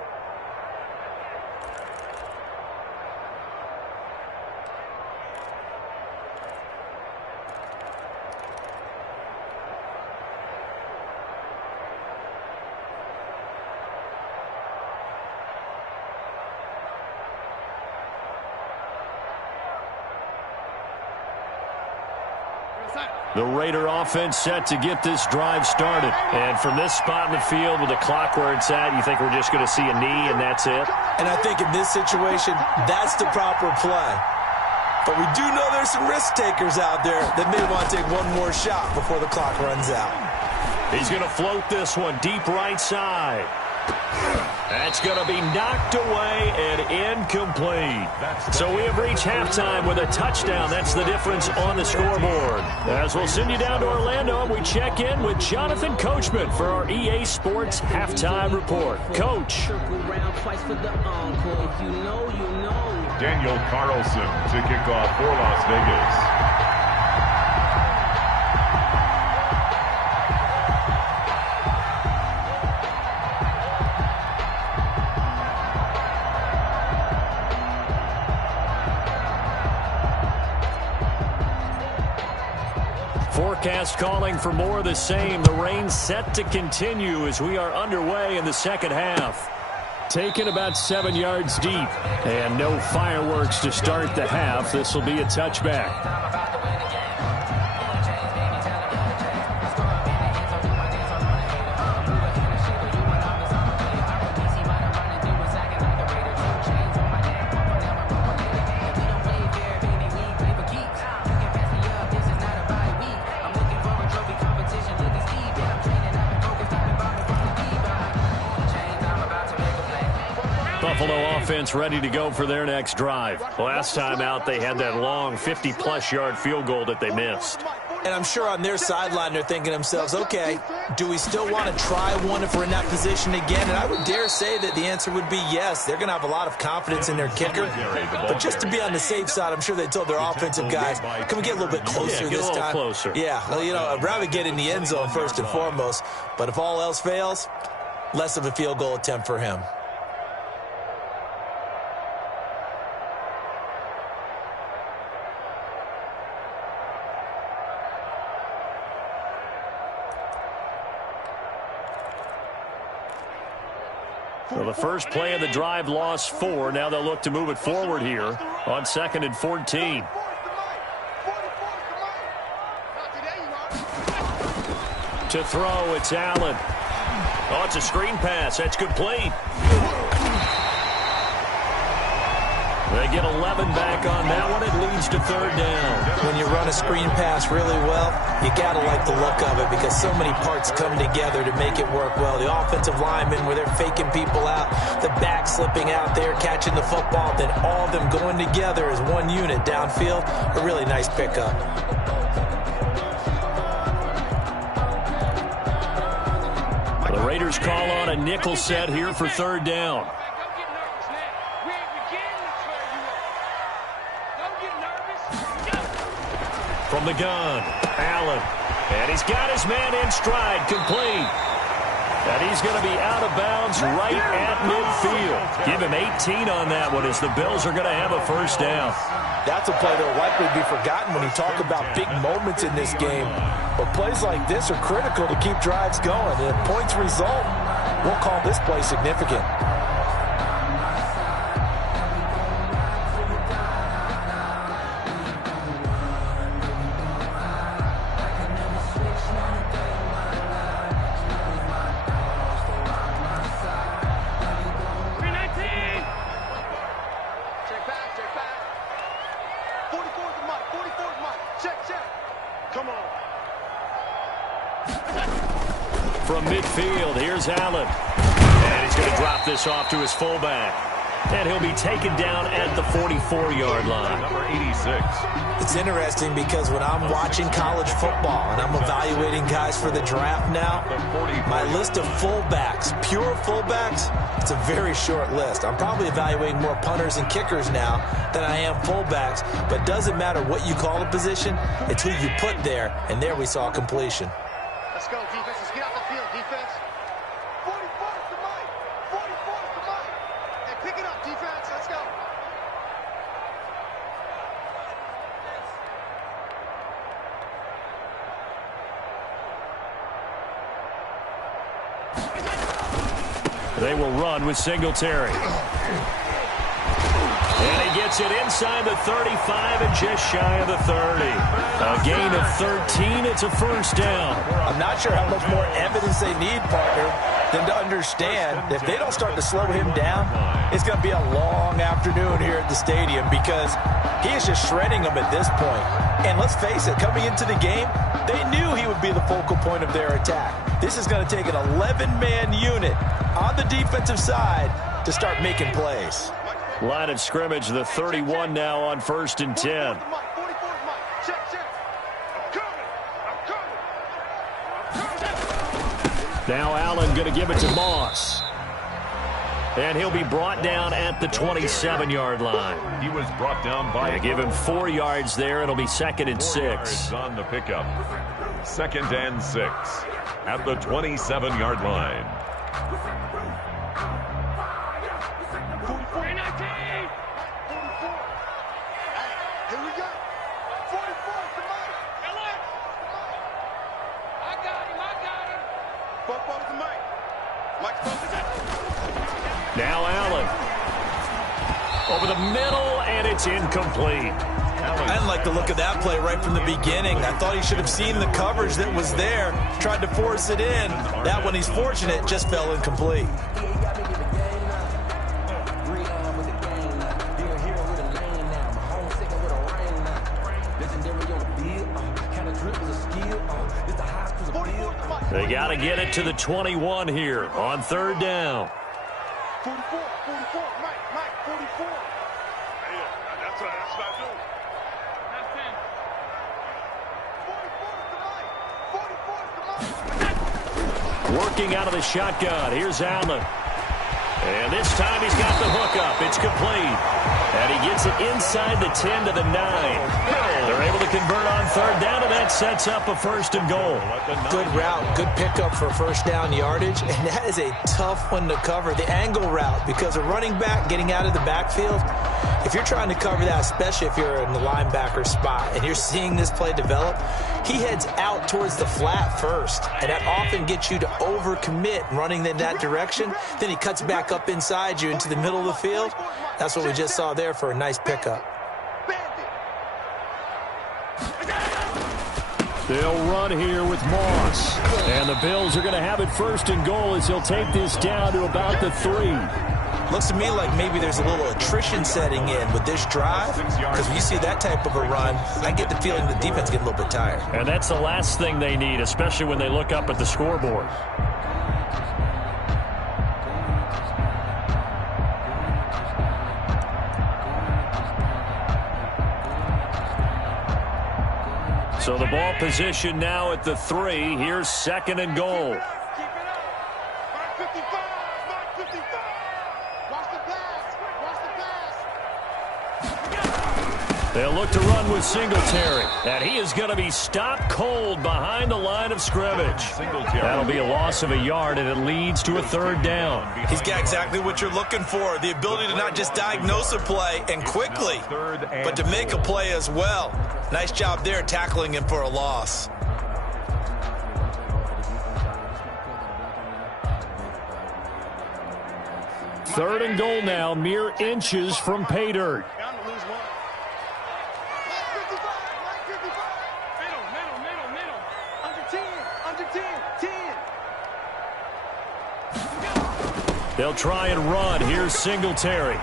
The Raider offense set to get this drive started. And from this spot in the field with the clock where it's at, you think we're just going to see a knee and that's it? And I think in this situation, that's the proper play. But we do know there's some risk takers out there that may want to take one more shot before the clock runs out. He's going to float this one deep right side. That's going to be knocked away and incomplete. So we have reached halftime with a touchdown. That's the difference on the scoreboard. As we'll send you down to Orlando, we check in with Jonathan Coachman for our EA Sports Halftime Report. Coach. Daniel Carlson to kick off for Las Vegas. Forecast calling for more of the same. The rain set to continue as we are underway in the second half. Taken about 7 yards deep. And no fireworks to start the half. This will be a touchback. Buffalo offense ready to go for their next drive. Last time out, they had that long 50-plus yard field goal that they missed. And I'm sure on their sideline they're thinking to themselves, okay, do we still want to try one if we're in that position again? And I would dare say that the answer would be yes. They're going to have a lot of confidence in their kicker. But just to be on the safe side, I'm sure they told their offensive guys, can we get a little bit closer this time? Closer. Yeah, well, you know, I'd rather get in the end zone first and foremost. But if all else fails, less of a field goal attempt for him. So the first play of the drive lost 4. Now they'll look to move it forward here on 2nd and 14. To throw, it's Allen. Oh, it's a screen pass. That's complete. They get 11 back on that one. It leads to third down. When you run a screen pass really well, you got to like the look of it because so many parts come together to make it work well. The offensive linemen where they're faking people out, the back slipping out there, catching the football, then all of them going together as one unit downfield. A really nice pickup. The Raiders call on a nickel set here for third down. From the gun, Allen. And he's got his man in stride, complete. And he's going to be out of bounds right at midfield. Give him 18 on that one as the Bills are going to have a first down. That's a play that will likely be forgotten when you talk about big moments in this game. But plays like this are critical to keep drives going. And if points result, we'll call this play significant. From midfield, here's Allen. And he's going to drop this off to his fullback. And he'll be taken down at the 44-yard line. Number 86. It's interesting because when I'm watching college football and I'm evaluating guys for the draft now, my list of fullbacks, pure fullbacks, it's a very short list. I'm probably evaluating more punters and kickers now than I am fullbacks. But it doesn't matter what you call the position, it's who you put there. And there we saw completion. Let's go, defense. Let's get out the field, defense. 44 to Mike. 44 to Mike. Hey, pick it up, defense. Let's go. They will run with Singletary. And he gets it inside the 35 and just shy of the 30. A gain of 13. It's a first down. I'm not sure how much more evidence they need, partner, than to understand that if they don't start to slow him down, it's going to be a long afternoon here at the stadium because he is just shredding them at this point. And let's face it, coming into the game, they knew he would be the focal point of their attack. This is going to take an 11-man unit on the defensive side to start making plays. Line of scrimmage, the 31 now on 1st and 10. Now Allen going to give it to Moss. And he'll be brought down at the 27-yard line. He was brought down by... They give him 4 yards there. It'll be 2nd and 6. On the pickup. 2nd and 6 at the 27-yard line. Now Allen. Over the middle, and it's incomplete. I didn't like the look of that play right from the beginning. I thought he should have seen the coverage that was there, tried to force it in. That one, he's fortunate, just fell incomplete. They got to get it to the 21 here on 3rd down. 44, Mike, 44. Yeah, that's what I do. That's 44 to Mike. Working out of the shotgun. Here's Allen. And this time he's got the hookup. It's complete. And he gets it inside the 10 to the 9. They're able to convert on 3rd down, and that sets up a 1st and goal. Good route, good pickup for 1st down yardage, and that is a tough one to cover, the angle route, because a running back getting out of the backfield, if you're trying to cover that, especially if you're in the linebacker spot, and you're seeing this play develop, he heads out towards the flat first, and that often gets you to overcommit running in that direction. Then he cuts back up inside you into the middle of the field. That's what we just saw there for a nice pickup. They'll run here with Moss. And the Bills are going to have it 1st and goal as he'll take this down to about the 3. Looks to me like maybe there's a little attrition setting in with this drive, because when you see that type of a run, I get the feeling the defense is getting a little bit tired. And that's the last thing they need, especially when they look up at the scoreboard. So the ball position now at the 3. Here's 2nd and goal. They'll look to run with Singletary. And he is going to be stopped cold behind the line of scrimmage. That'll be a loss of a yard, and it leads to a 3rd down. He's got exactly what you're looking for, the ability to not just diagnose a play and quickly, but to make a play as well. Nice job there tackling him for a loss. Third and goal now, mere inches from pay dirt. They'll try and run. Here's Singletary.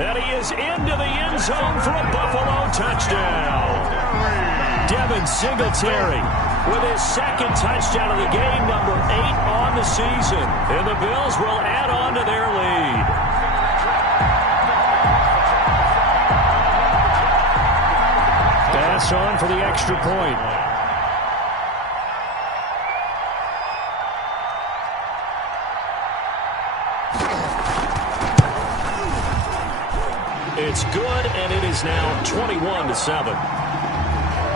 And he is into the end zone for a Buffalo touchdown. Devin Singletary with his 2nd touchdown of the game, number 8 on the season. And the Bills will add on to their lead. Pass on for the extra point. It's good, and it is now 21-7.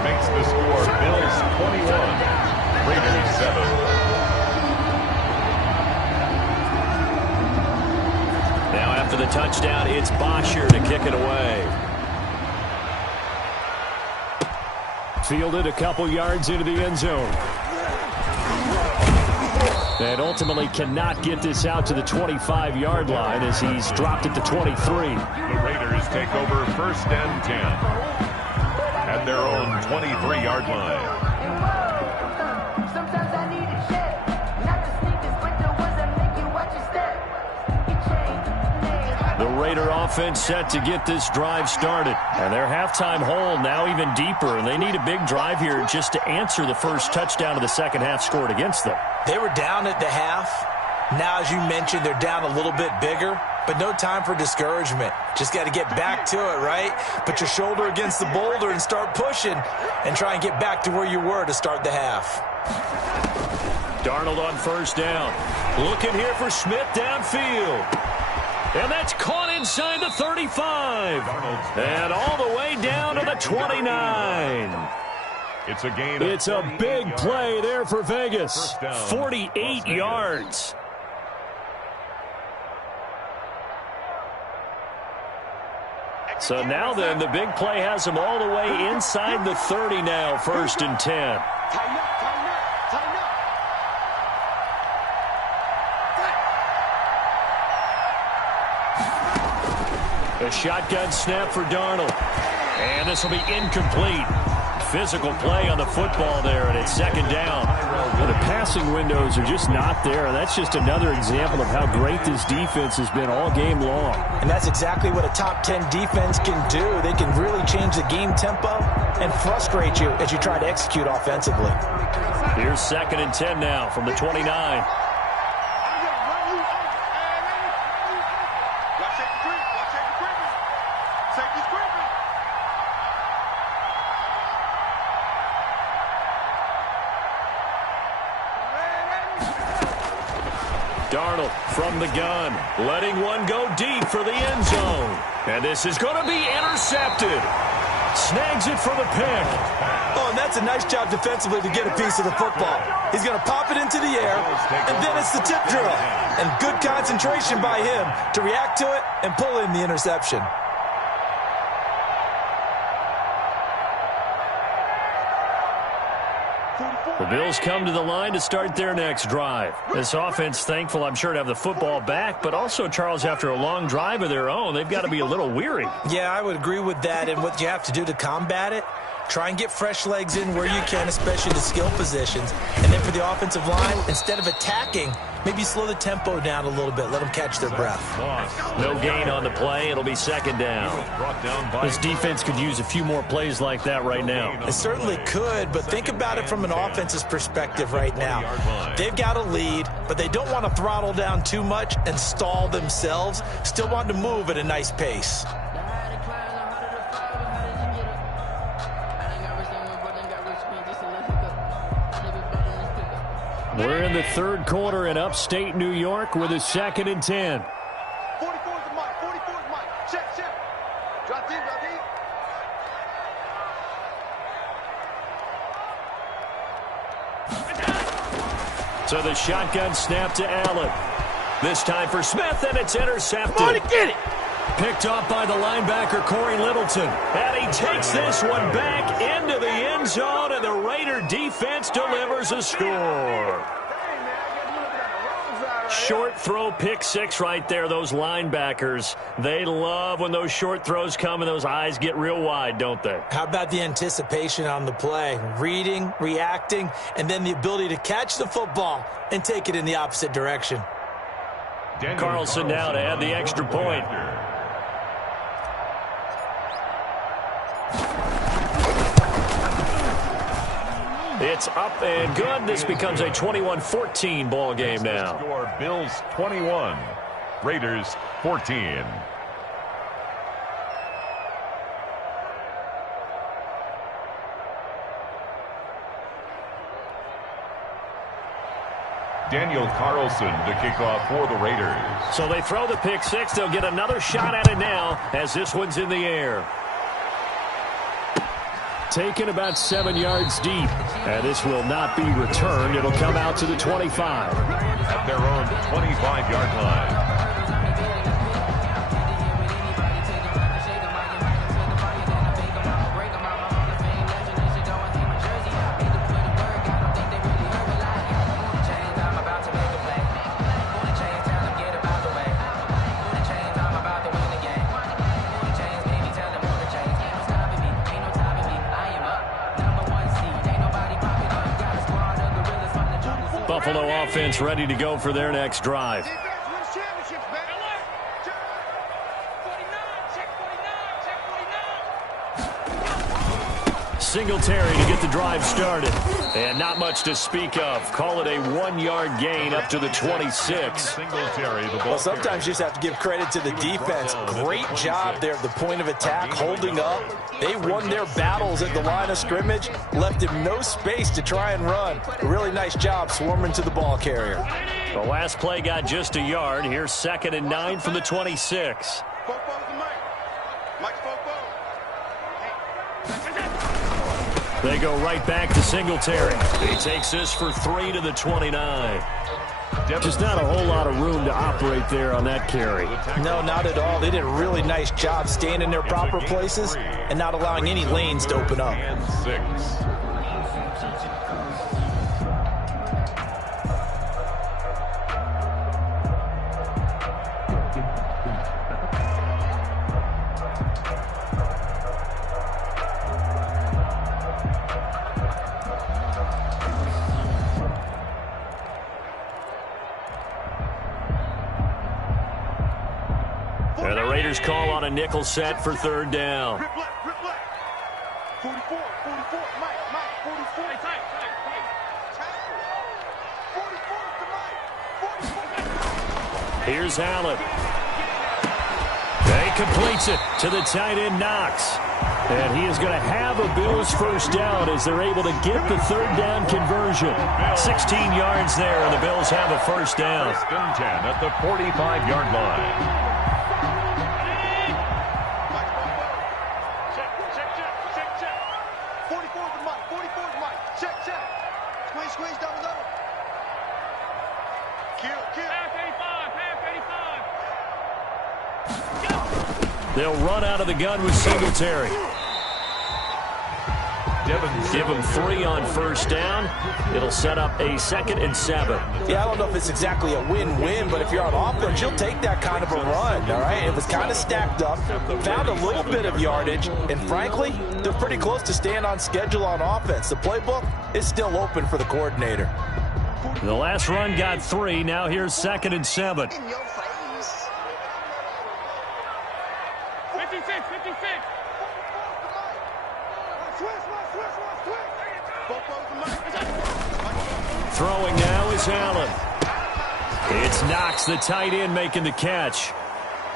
Makes the score Bills 21, Raiders 7. Now after the touchdown, it's Bosher to kick it away. Fielded a couple yards into the end zone. And ultimately cannot get this out to the 25-yard line as he's dropped it to 23. The Raiders take over 1st and 10 at their own 23-yard line. The Raider offense set to get this drive started. And their halftime hole now even deeper, and they need a big drive here just to answer the first touchdown of the second half scored against them. They were down at the half. Now, as you mentioned, they're down a little bit bigger, but no time for discouragement. Just got to get back to it, right? Put your shoulder against the boulder and start pushing and try and get back to where you were to start the half. Darnold on 1st down. Looking here for Smith downfield. And that's caught inside the 35. And all the way down to the 29. It's a gain. It's a big play there for Vegas. 48 yards. So now then, the big play has them all the way inside the 30 now, 1st and 10. Tighten up, tighten up, tighten up. A shotgun snap for Darnold. And this will be incomplete. Physical play on the football there, and it's 2nd down. Well, the passing windows are just not there. That's just another example of how great this defense has been all game long. And that's exactly what a top 10 defense can do. They can really change the game tempo and frustrate you as you try to execute offensively. Here's 2nd and 10 now from the 29. Darnold from the gun, letting one go deep for the end zone. And this is going to be intercepted. Snags it for the pick. Oh, and that's a nice job defensively to get a piece of the football. He's going to pop it into the air, and then it's the tip drill. And good concentration by him to react to it and pull in the interception. The Bills come to the line to start their next drive. This offense, thankful, I'm sure, to have the football back, but also, Charles, after a long drive of their own, they've got to be a little weary. Yeah, I would agree with that, and what you have to do to combat it, Try and get fresh legs in where you can, especially the skill positions. And then for the offensive line, instead of attacking, maybe slow the tempo down a little bit. Let them catch their breath. No gain on the play. It'll be second down. This defense could use a few more plays like that right now. It certainly could, but think about it from an offense's perspective right now. They've got a lead, but they don't want to throttle down too much and stall themselves. Still want to move at a nice pace. We're in the third quarter in upstate New York with a 2nd and 10. 44 is the mic. 44 is the mic. Check, check. Drop deep, drop deep. So the shotgun snap to Allen. This time for Smith, and it's intercepted. Come on and get it. Picked off by the linebacker, Corey Littleton. And he takes this one back into the end zone, and the Raider defense delivers a score. Short throw, pick six right there. Those linebackers, they love when those short throws come and those eyes get real wide, don't they? How about the anticipation on the play? Reading, reacting, and then the ability to catch the football and take it in the opposite direction. Carlson now to add the extra point. It's up and good. This becomes a 21-14 ball game now. Score Bills 21, Raiders 14. Daniel Carlson to kick off for the Raiders. So they throw the pick six. They'll get another shot at it now as this one's in the air. Taken about 7 yards deep. And this will not be returned. It'll come out to the 25. At their own 25-yard line. Buffalo offense ready to go for their next drive. Singletary to get the drive started. And not much to speak of. Call it a 1-yard gain up to the 26. Well, sometimes you just have to give credit to the defense. Great job there at the point of attack, holding up. They won their battles at the line of scrimmage, left him no space to try and run. A really nice job swarming to the ball carrier. The last play got just a yard. Here's 2nd and 9 from the 26. They go right back to Singletary. He takes this for 3 to the 29. Just not a whole lot of room to operate there on that carry. No, not at all. They did a really nice job staying in their proper places and not allowing any lanes to open up. And 6. And the Raiders call on a nickel set for 3rd down. 44, 44, Mike, 44. Here's Allen. He completes it to the tight end, Knox. And he is going to have a Bills first down as they're able to get the 3rd down conversion. 16 yards there, and the Bills have a first down. 1st and 10 at the 45-yard line. Squeeze, double. Kill. Half 85. They'll run out of the gun with Singletary. Give him 3 on first down. It'll set up a 2nd and 7. Yeah, I don't know if it's exactly a win-win, but if you're on offense, you'll take that kind of a run, all right? It was kind of stacked up, found a little bit of yardage, and frankly, they're pretty close to staying on schedule on offense. The playbook is still open for the coordinator. The last run got 3. Now here's 2nd and 7. In your face. 56, 56. Throwing now is Allen. It's Knox, the tight end, making the catch.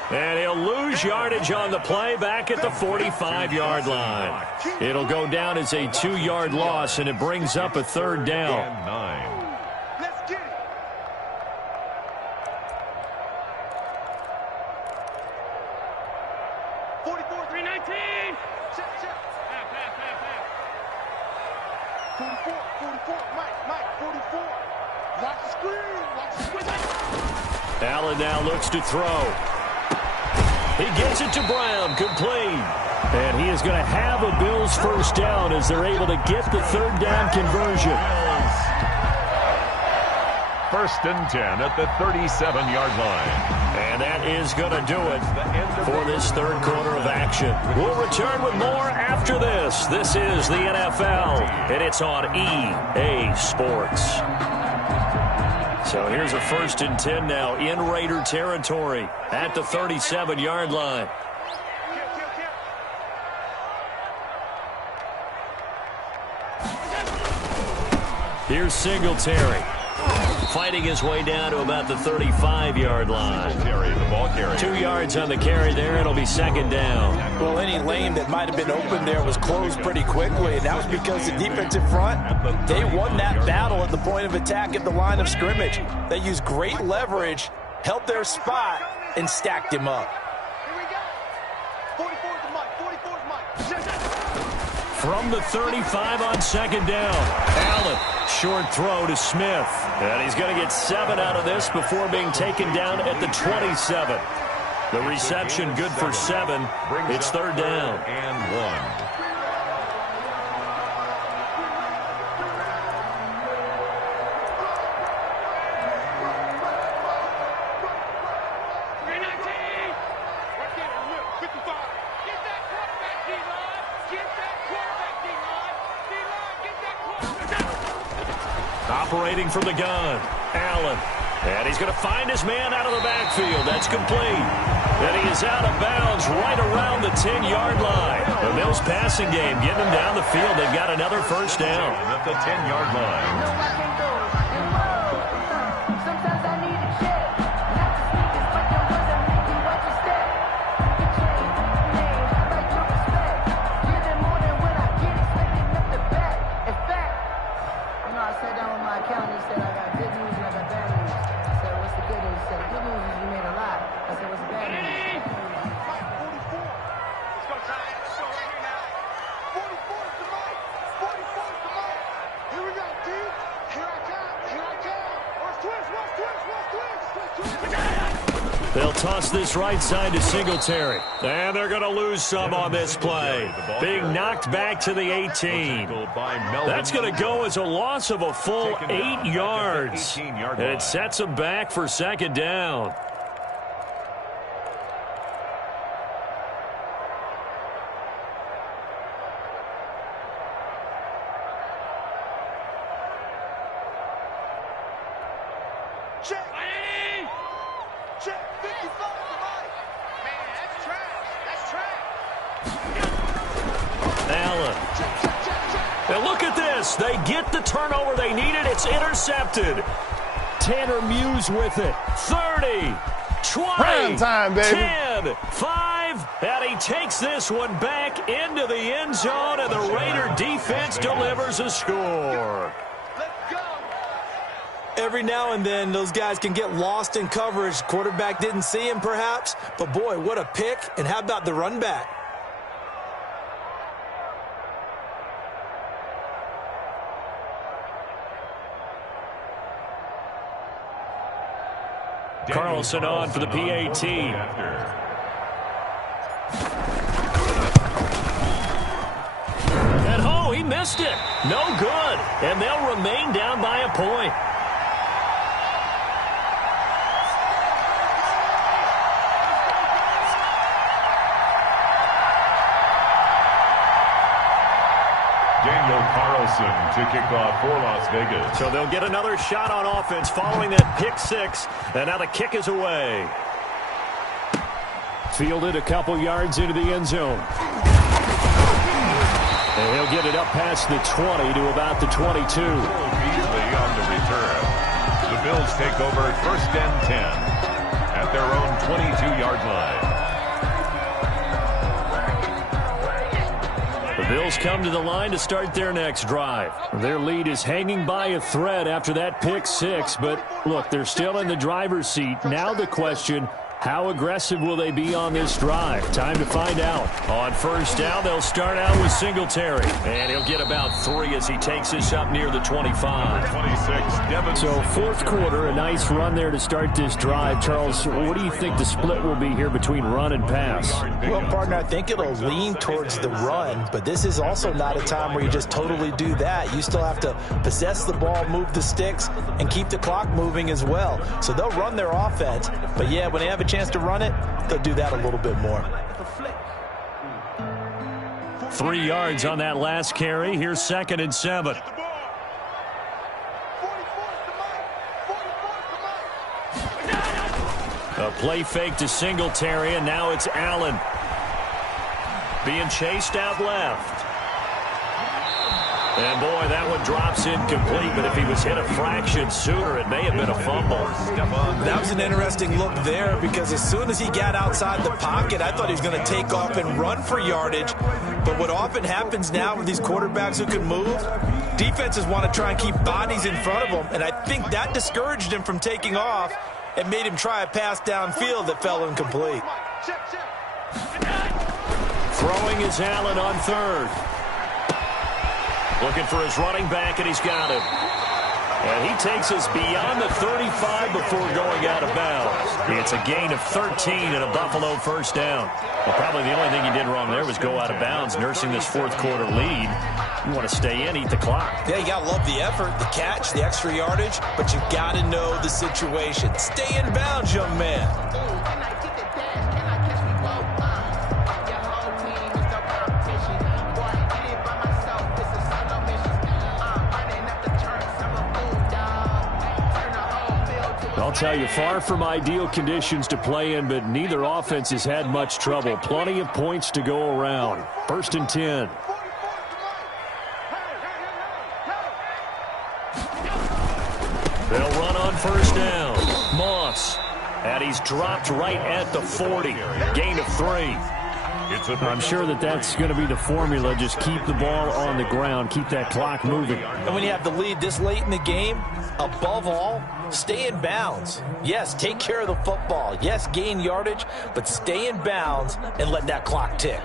And he'll lose yardage on the play back at the 45-yard line. It'll go down as a 2-yard loss, and it brings up a 3rd down. And 9. Let's get it. 44, 319. check. Pass. 44, Mike, 44. Watch the screen. Allen now looks to throw. He gets it to Brown, complete. And he is going to have a Bills first down as they're able to get the 3rd down conversion. 1st and 10 at the 37-yard line. And that is going to do it for this 3rd quarter of action. We'll return with more after this. This is the NFL, and it's on EA Sports. So here's a 1st and 10 now in Raider territory at the 37-yard line. Here's Singletary, fighting his way down to about the 35-yard line. The ball carrier. 2 yards on the carry there. It'll be 2nd down. Well, any lane that might have been open there was closed pretty quickly, and that was because the defensive front, they won that battle at the point of attack at the line of scrimmage. They used great leverage, held their spot, and stacked him up. Here we go. 44 to Mike. 44 to Mike. From the 35 on 2nd down. Allen, short throw to Smith. And he's going to get 7 out of this before being taken down at the 27. The reception good for 7. It's 3rd down. And 1. Operating from the gun, Allen. And he's going to find his man out of the backfield. That's complete. And he is out of bounds right around the 10-yard line. The Bills passing game getting him down the field. They've got another first down. At the 10-yard line. They'll toss this right side to Singletary. And they're going to lose some on this play. Being knocked back to the 18. That's going to go as a loss of a full 8 yards. And it sets them back for 2nd down. Check 55 to Mike. Man, that's trash. Allen. Now look at this. They get the turnover they needed. It's intercepted. Tanner Muse with it. 30, 20, Prime time, baby. 10, 5, and he takes this one back into the end zone, and the Raider defense delivers a score. Let's go. Every now and then, those guys can get lost in coverage. Quarterback didn't see him, perhaps. But, boy, what a pick. And how about the run back? Carlson on for the PAT. And, oh, he missed it. No good. And they'll remain down by a point. Daniel Carlson to kick off for Las Vegas. So they'll get another shot on offense following that pick six. And now the kick is away. Fielded a couple yards into the end zone. And he'll get it up past the 20 to about the 22. Beasley on the return. The Bills take over 1st and 10 at their own 22-yard line. The Bills come to the line to start their next drive. Their lead is hanging by a thread after that pick six, but look, they're still in the driver's seat. Now the question, how aggressive will they be on this drive? Time to find out. On first down, they'll start out with Singletary. And he'll get about 3 as he takes this up near the 25. 26, so fourth quarter, a nice run there to start this drive. Charles, what do you think the split will be here between run and pass? Well, partner, I think it'll lean towards the run, but this is also not a time where you just totally do that. You still have to possess the ball, move the sticks, and keep the clock moving as well. So they'll run their offense, but yeah, when they have a chance to run it, they'll do that a little bit more. 3 yards on that last carry. Here's 2nd and 7. A play fake to Singletary, and now it's Allen. Being chased out left. And, boy, that one drops incomplete, but if he was hit a fraction sooner, it may have been a fumble. That was an interesting look there because as soon as he got outside the pocket, I thought he was going to take off and run for yardage. But what often happens now with these quarterbacks who can move, defenses want to try and keep bodies in front of them, and I think that discouraged him from taking off and made him try a pass downfield that fell incomplete. Throwing is Allen on 3rd. Looking for his running back, and he's got him. And he takes us beyond the 35 before going out of bounds. It's a gain of 13 and a Buffalo first down. Well, probably the only thing he did wrong there was go out of bounds, nursing this fourth quarter lead. You want to stay in, eat the clock. Yeah, you got to love the effort, the catch, the extra yardage, but you got to know the situation. Stay in bounds, young man. I'll tell you, far from ideal conditions to play in, but neither offense has had much trouble. Plenty of points to go around. 1st and 10. They'll run on first down. Moss. And he's dropped right at the 40. Gain of 3. I'm sure that's going to be the formula. Just keep the ball on the ground. Keep that clock moving. And when you have the lead this late in the game, above all, stay in bounds. Yes, take care of the football. Yes, gain yardage, but stay in bounds and let that clock tick.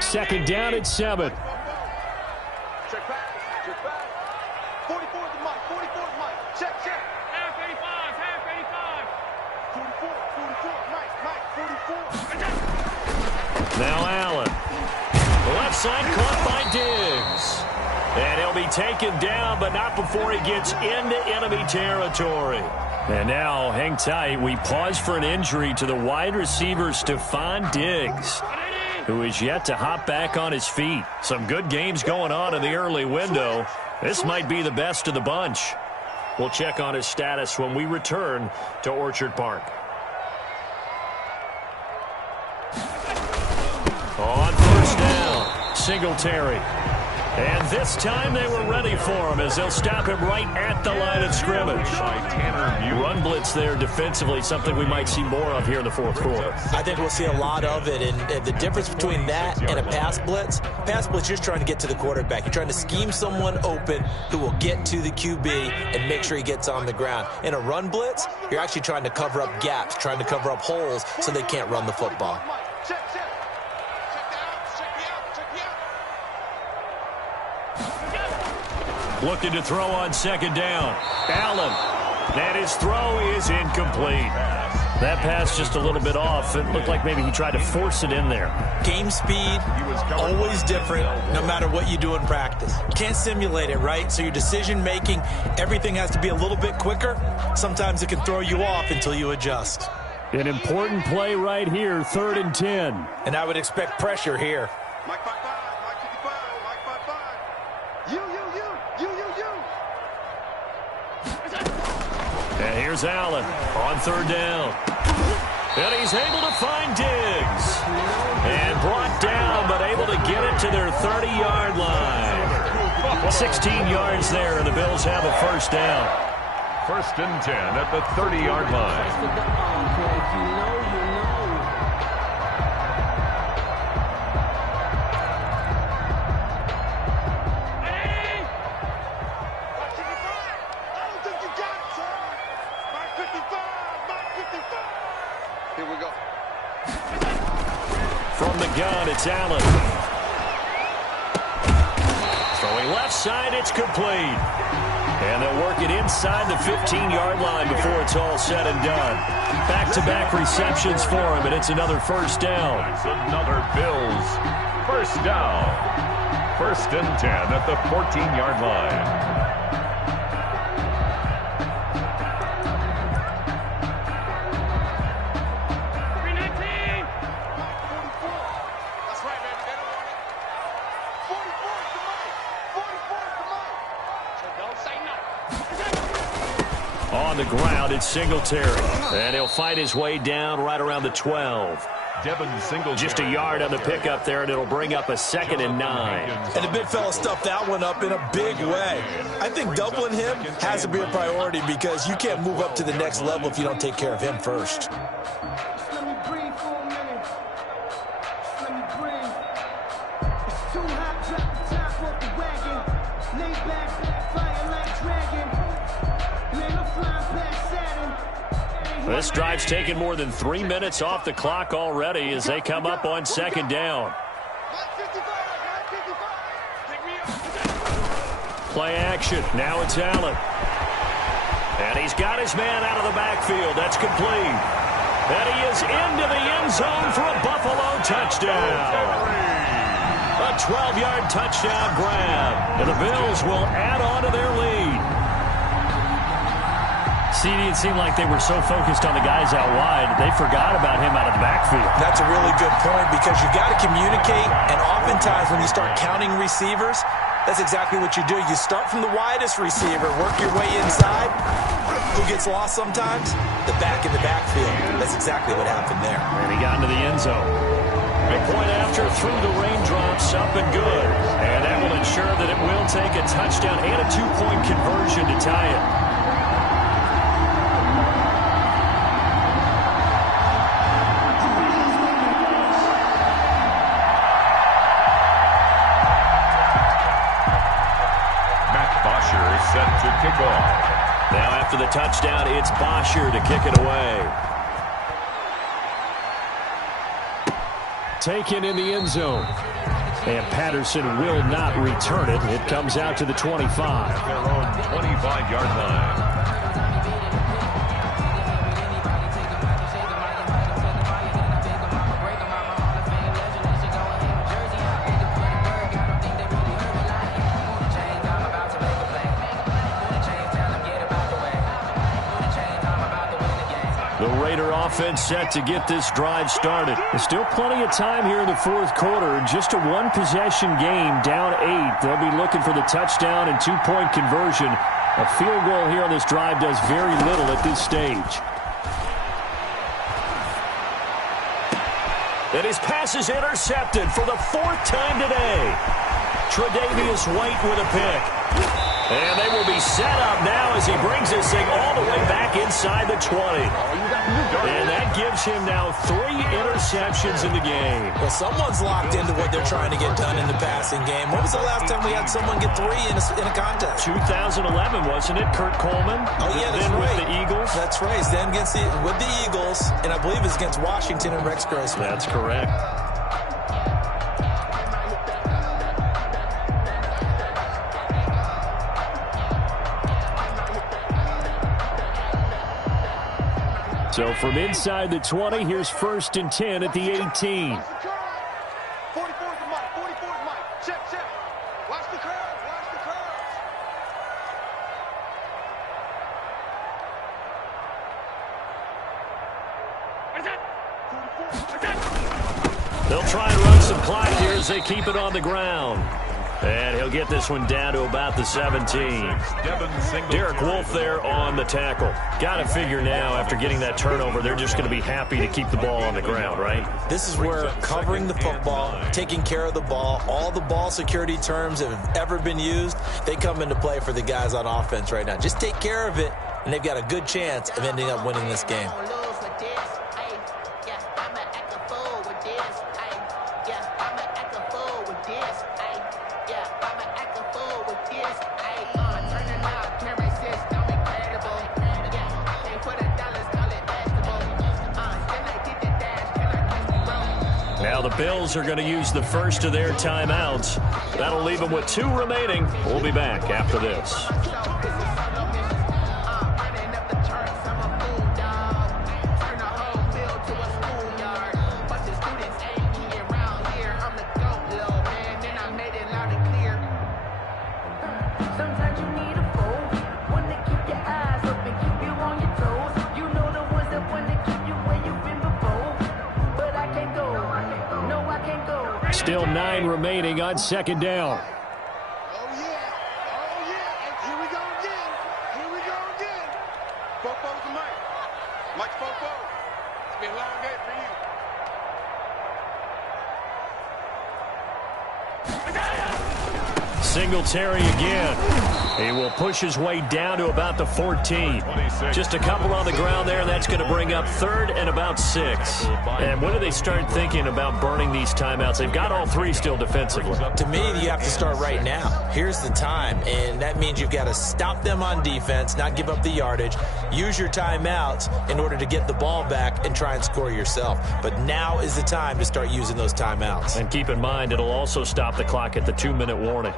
2nd down at 7. Check back. 44 is the mic. 44 is the mic. Check. Half 85, half 44, Mike, 44. Now Allen. Left side caught by Diggs. And he'll be taken down, but not before he gets into enemy territory. And now, hang tight, we pause for an injury to the wide receiver Stephon Diggs, who is yet to hop back on his feet. Some good games going on in the early window. This might be the best of the bunch. We'll check on his status when we return to Orchard Park. On first down, Singletary. And this time they were ready for him as they'll stop him right at the line of scrimmage. Run blitz there defensively, something we might see more of here in the fourth quarter. I think we'll see a lot of it, and the difference between that and a pass blitz, you're just trying to get to the quarterback. You're trying to scheme someone open who will get to the QB and make sure he gets on the ground. In a run blitz, you're actually trying to cover up gaps, trying to cover up holes so they can't run the football. Looking to throw on 2nd down. Allen. And his throw is incomplete. That pass just a little bit off. It looked like maybe he tried to force it in there. Game speed, always different, no matter what you do in practice. Can't simulate it, right? So your decision-making, everything has to be a little bit quicker. Sometimes it can throw you off until you adjust. An important play right here, 3rd and 10. And I would expect pressure here. Mike 5-5, Mike 55, Mike 5-5. You. And here's Allen on 3rd down. And he's able to find Diggs. And brought down, but able to get it to their 30-yard line. 16 yards there, and the Bills have a first down. 1st and 10 at the 30-yard line. Here we go. From the gun, it's Allen. Throwing left side, it's complete. And they'll work it inside the 15-yard line before it's all said and done. Back-to-back receptions for him, and it's another first down. It's another Bills first down. 1st and 10 at the 14-yard line. On the ground, it's Singletary. And he'll fight his way down right around the 12. Devin Singletary. Just a yard on the pickup there, and it'll bring up a 2nd and 9. And the big fella stuffed that one up in a big way. I think doubling him has to be a priority because you can't move up to the next level if you don't take care of him first. Let me breathe for a minute. Let me breathe. It's too hot, drop the top off the wagon. Lay back, fire like dragon. Man, I'm flying past Saturn. This drive's taken more than 3 minutes off the clock already as they come up on 2nd down. Play action. Now it's Allen. And he's got his man out of the backfield. That's complete. And he is into the end zone for a Buffalo touchdown. A 12-yard touchdown grab. And the Bills will add on to their lead. CD, it seemed like they were so focused on the guys out wide, they forgot about him out of the backfield. That's a really good point because you got to communicate, and oftentimes when you start counting receivers, that's exactly what you do. You start from the widest receiver, work your way inside. Who gets lost sometimes? The back in the backfield. That's exactly what happened there. And he got into the end zone. Big point after, through the raindrops, up and good. And that will ensure that it will take a touchdown and a 2-point conversion to tie it. Set to kick off. Now after the touchdown, it's Bosher to kick it away. Taken in the end zone. And Patterson will not return it. It comes out to the 25. Their own 25-yard line. Offense set to get this drive started. There's still plenty of time here in the 4th quarter. Just a one-possession game, down 8. They'll be looking for the touchdown and 2-point conversion. A field goal here on this drive does very little at this stage. And his pass is intercepted for the 4th time today. Tre'Davious White with a pick. And they will be set up now as he brings this thing all the way back inside the 20. And that gives him now 3 interceptions in the game. Well, someone's locked into what they're trying to get done in the passing game. When was the last time we had someone get 3 in a contest? 2011, wasn't it? Kurt Coleman? Oh, yeah, that's then right. With the Eagles? That's right. Then with the Eagles, and I believe it's against Washington and Rex Grossman. That's correct. So from inside the 20, here's 1st and 10 at the 18. 44 is the mic. 44 is the mic. Check, check. Watch the curve. Watch the curve. They'll try and run some clock here as they keep it on the ground. And he'll get this one down to about the 17. Derek Wolf there on the tackle. Got to figure now, after getting that turnover, they're just going to be happy to keep the ball on the ground, right? This is where covering the football, taking care of the ball, all the ball security terms that have ever been used, they come into play for the guys on offense right now. Just take care of it, and they've got a good chance of ending up winning this game. Now the Bills are going to use the first of their timeouts. That'll leave them with 2 remaining. We'll be back after this. Still 9 remaining on 2nd down. Oh, yeah. Oh, yeah. And here we go again. Here we go again. Fofo's the mic. Mike Fofo. It's been a long day for you. Singletary again. He will push his way down to about the 14. Just a couple on the ground there, and that's going to bring up 3rd and about 6. And when do they start thinking about burning these timeouts? They've got all 3 still defensively. To me, you have to start right now. Here's the time, and that means you've got to stop them on defense, not give up the yardage, use your timeouts in order to get the ball back and try and score yourself. But now is the time to start using those timeouts. And keep in mind, it'll also stop the clock at the 2-minute warning.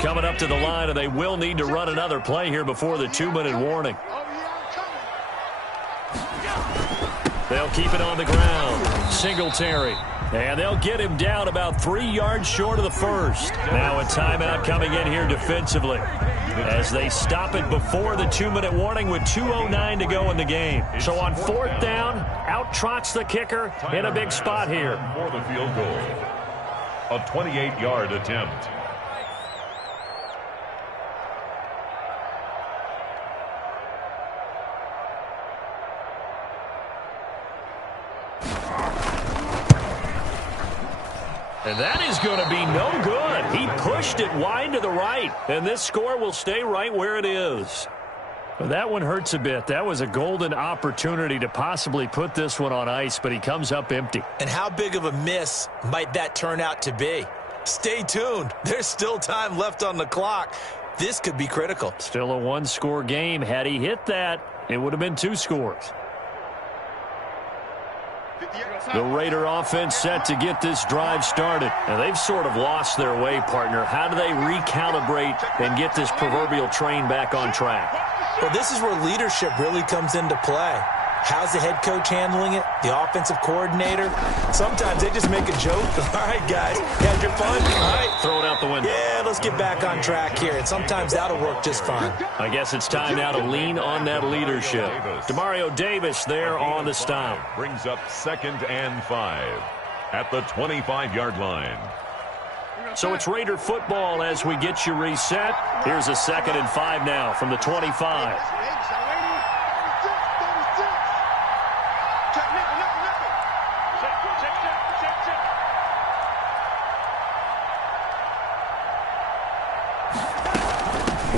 Coming up to the line, and they will need to run another play here before the 2-minute warning. They'll keep it on the ground. Singletary. And they'll get him down about 3 yards short of the first. Now a timeout coming in here defensively as they stop it before the 2-minute warning with 2:09 to go in the game. So on 4th down, out trots the kicker in a big spot here. For the field goal. A 28-yard attempt. And that is going to be no good. He pushed it wide to the right, and this score will stay right where it is. But that one hurts a bit. That was a golden opportunity to possibly put this one on ice, but he comes up empty. And how big of a miss might that turn out to be? Stay tuned. There's still time left on the clock. This could be critical. Still a 1-score game. Had he hit that, it would have been 2 scores. The Raider offense set to get this drive started. And they've sort of lost their way, partner. How do they recalibrate and get this proverbial train back on track? Well, this is where leadership really comes into play. How's the head coach handling it? The offensive coordinator? Sometimes they just make a joke. All right, guys, you had your fun? All right. Throw it out the window. Yeah, let's get back on track here. And sometimes that'll work just fine. I guess it's time now to lean on that leadership. Demario Davis there on the stop. Brings up 2nd and 5 at the 25-yard line. So it's Raider football as we get you reset. Here's a 2nd and 5 now from the 25.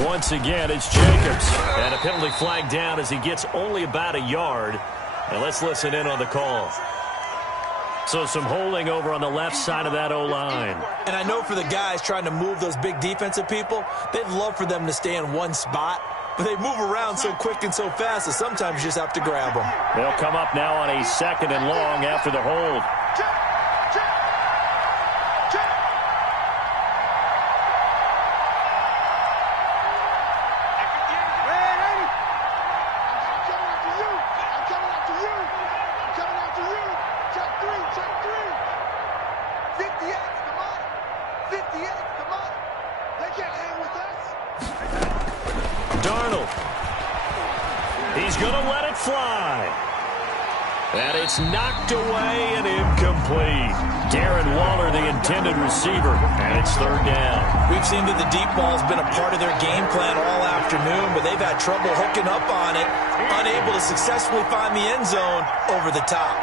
Once again, it's Jacobs. And a penalty flag down as he gets only about a yard. And let's listen in on the call. So some holding over on the left side of that O-line. And I know for the guys trying to move those big defensive people, they'd love for them to stay in one spot. But they move around so quick and so fast that sometimes you just have to grab them. They'll come up now on a 2nd and long after the hold. He's going to let it fly. And it's knocked away and incomplete. Darren Waller, the intended receiver, and it's third down. We've seen that the deep ball's been a part of their game plan all afternoon, but they've had trouble hooking up on it, unable to successfully find the end zone over the top.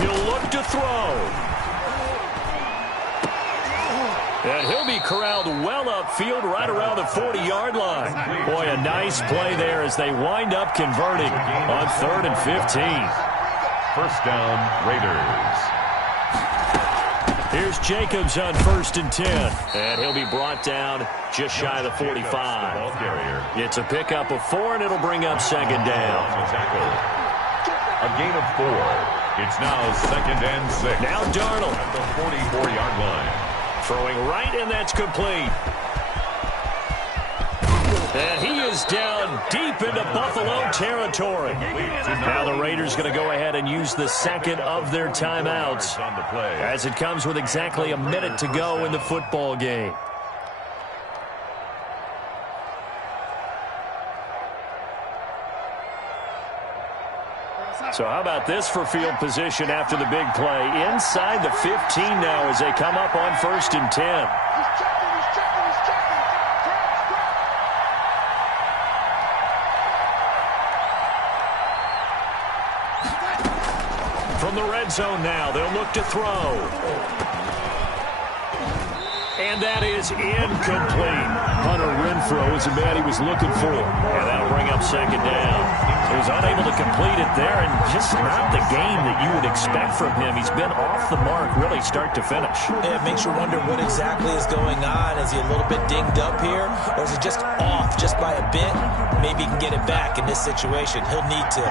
He'll look to throw. And he'll be corralled well upfield right around the 40-yard line. Boy, a nice play there as they wind up converting on 3rd and 15. First down, Raiders. Here's Jacobs on 1st and 10. And he'll be brought down just shy of the 45. It's a pickup of 4, and it'll bring up 2nd down. A gain of 4. It's now 2nd and 6. Now Darnold at the 44-yard line. Throwing right, and that's complete. And he is down deep into Buffalo territory. Now the Raiders going to go ahead and use the second of their timeouts as it comes with exactly a minute to go in the football game. So how about this for field position after the big play? Inside the 15 now as they come up on 1st and 10. From the red zone now, they'll look to throw. And that is incomplete. Hunter Renfrow is the man he was looking for. And that'll bring up 2nd down. He was unable to complete it there, and just not the game that you would expect from him. He's been off the mark really start to finish. Yeah, it makes you wonder what exactly is going on. Is he a little bit dinged up here, or is he just off just by a bit? Maybe he can get it back in this situation. He'll need to.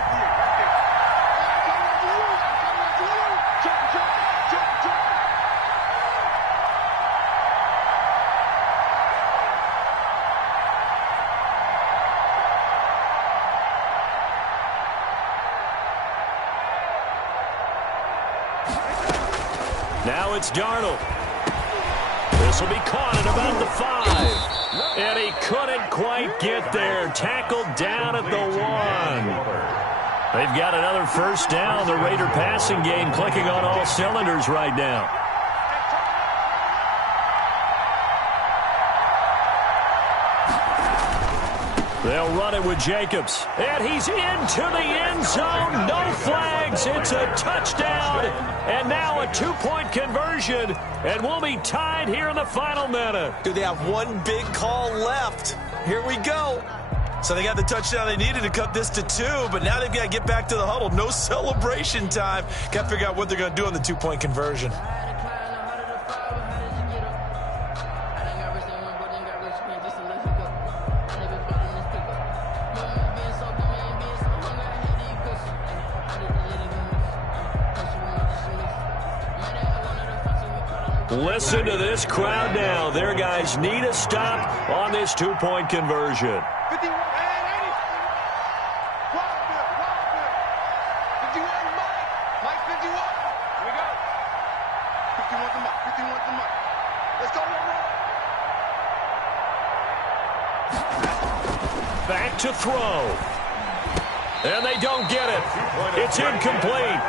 Now it's Darnold. This will be caught at about the 5. And he couldn't quite get there. Tackled down at the 1. They've got another first down. The Raider passing game clicking on all cylinders right now. They'll run it with Jacobs. And he's into the end zone. No flags. It's a touchdown. And now a 2-point conversion. And we'll be tied here in the final minute. Do they have one big call left? Here we go. So they got the touchdown they needed to cut this to 2, but now they've got to get back to the huddle. No celebration time. Got to figure out what they're going to do on the 2-point conversion. Listen to this crowd now. Their guys need a stop on this 2-point conversion. 51, 80. Wild Bill. 51 Mike. Mike 51. Here we go. 51 to Mike. 51 to Mike. Let's go, Back to throw. And they don't get it. It's incomplete.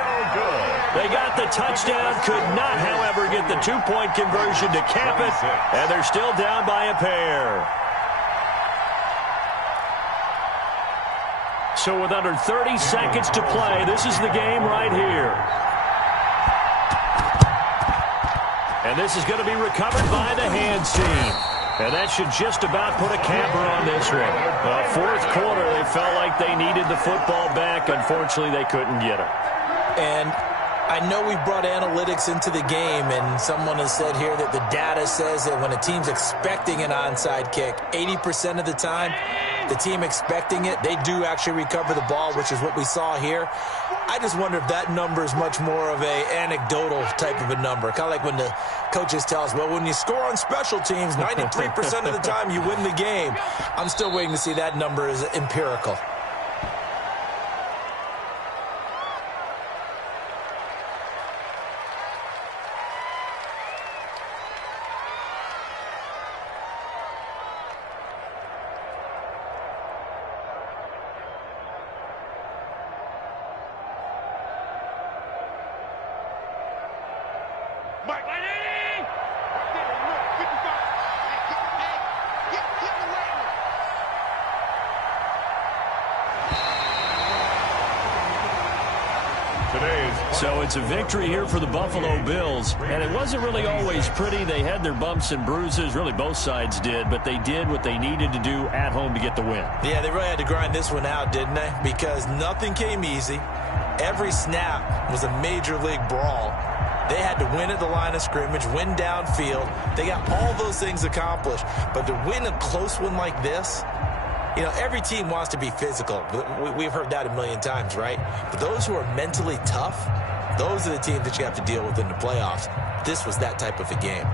They got the touchdown, could not, however, get the 2-point conversion to cap it, and they're still down by a pair. So with under 30 seconds to play, this is the game right here. And this is going to be recovered by the hands team. And that should just about put a capper on this one. Fourth quarter, they felt like they needed the football back. Unfortunately, they couldn't get it. And I know we've brought analytics into the game, and someone has said here that the data says that when a team's expecting an onside kick, 80% of the time, the team expecting it, they do actually recover the ball, which is what we saw here. I just wonder if that number is much more of a anecdotal type of a number. Kind of like when the coaches tell us, well, when you score on special teams, 93% of the time you win the game. I'm still waiting to see that number as empirical. So it's a victory here for the Buffalo Bills. And it wasn't really always pretty. They had their bumps and bruises. Really, both sides did. But they did what they needed to do at home to get the win. Yeah, they really had to grind this one out, didn't they? Because nothing came easy. Every snap was a major league brawl. They had to win at the line of scrimmage, win downfield. They got all those things accomplished. But to win a close one like this, you know, every team wants to be physical. We've heard that a million times, right? But those who are mentally tough, those are the teams that you have to deal with in the playoffs. This was that type of a game.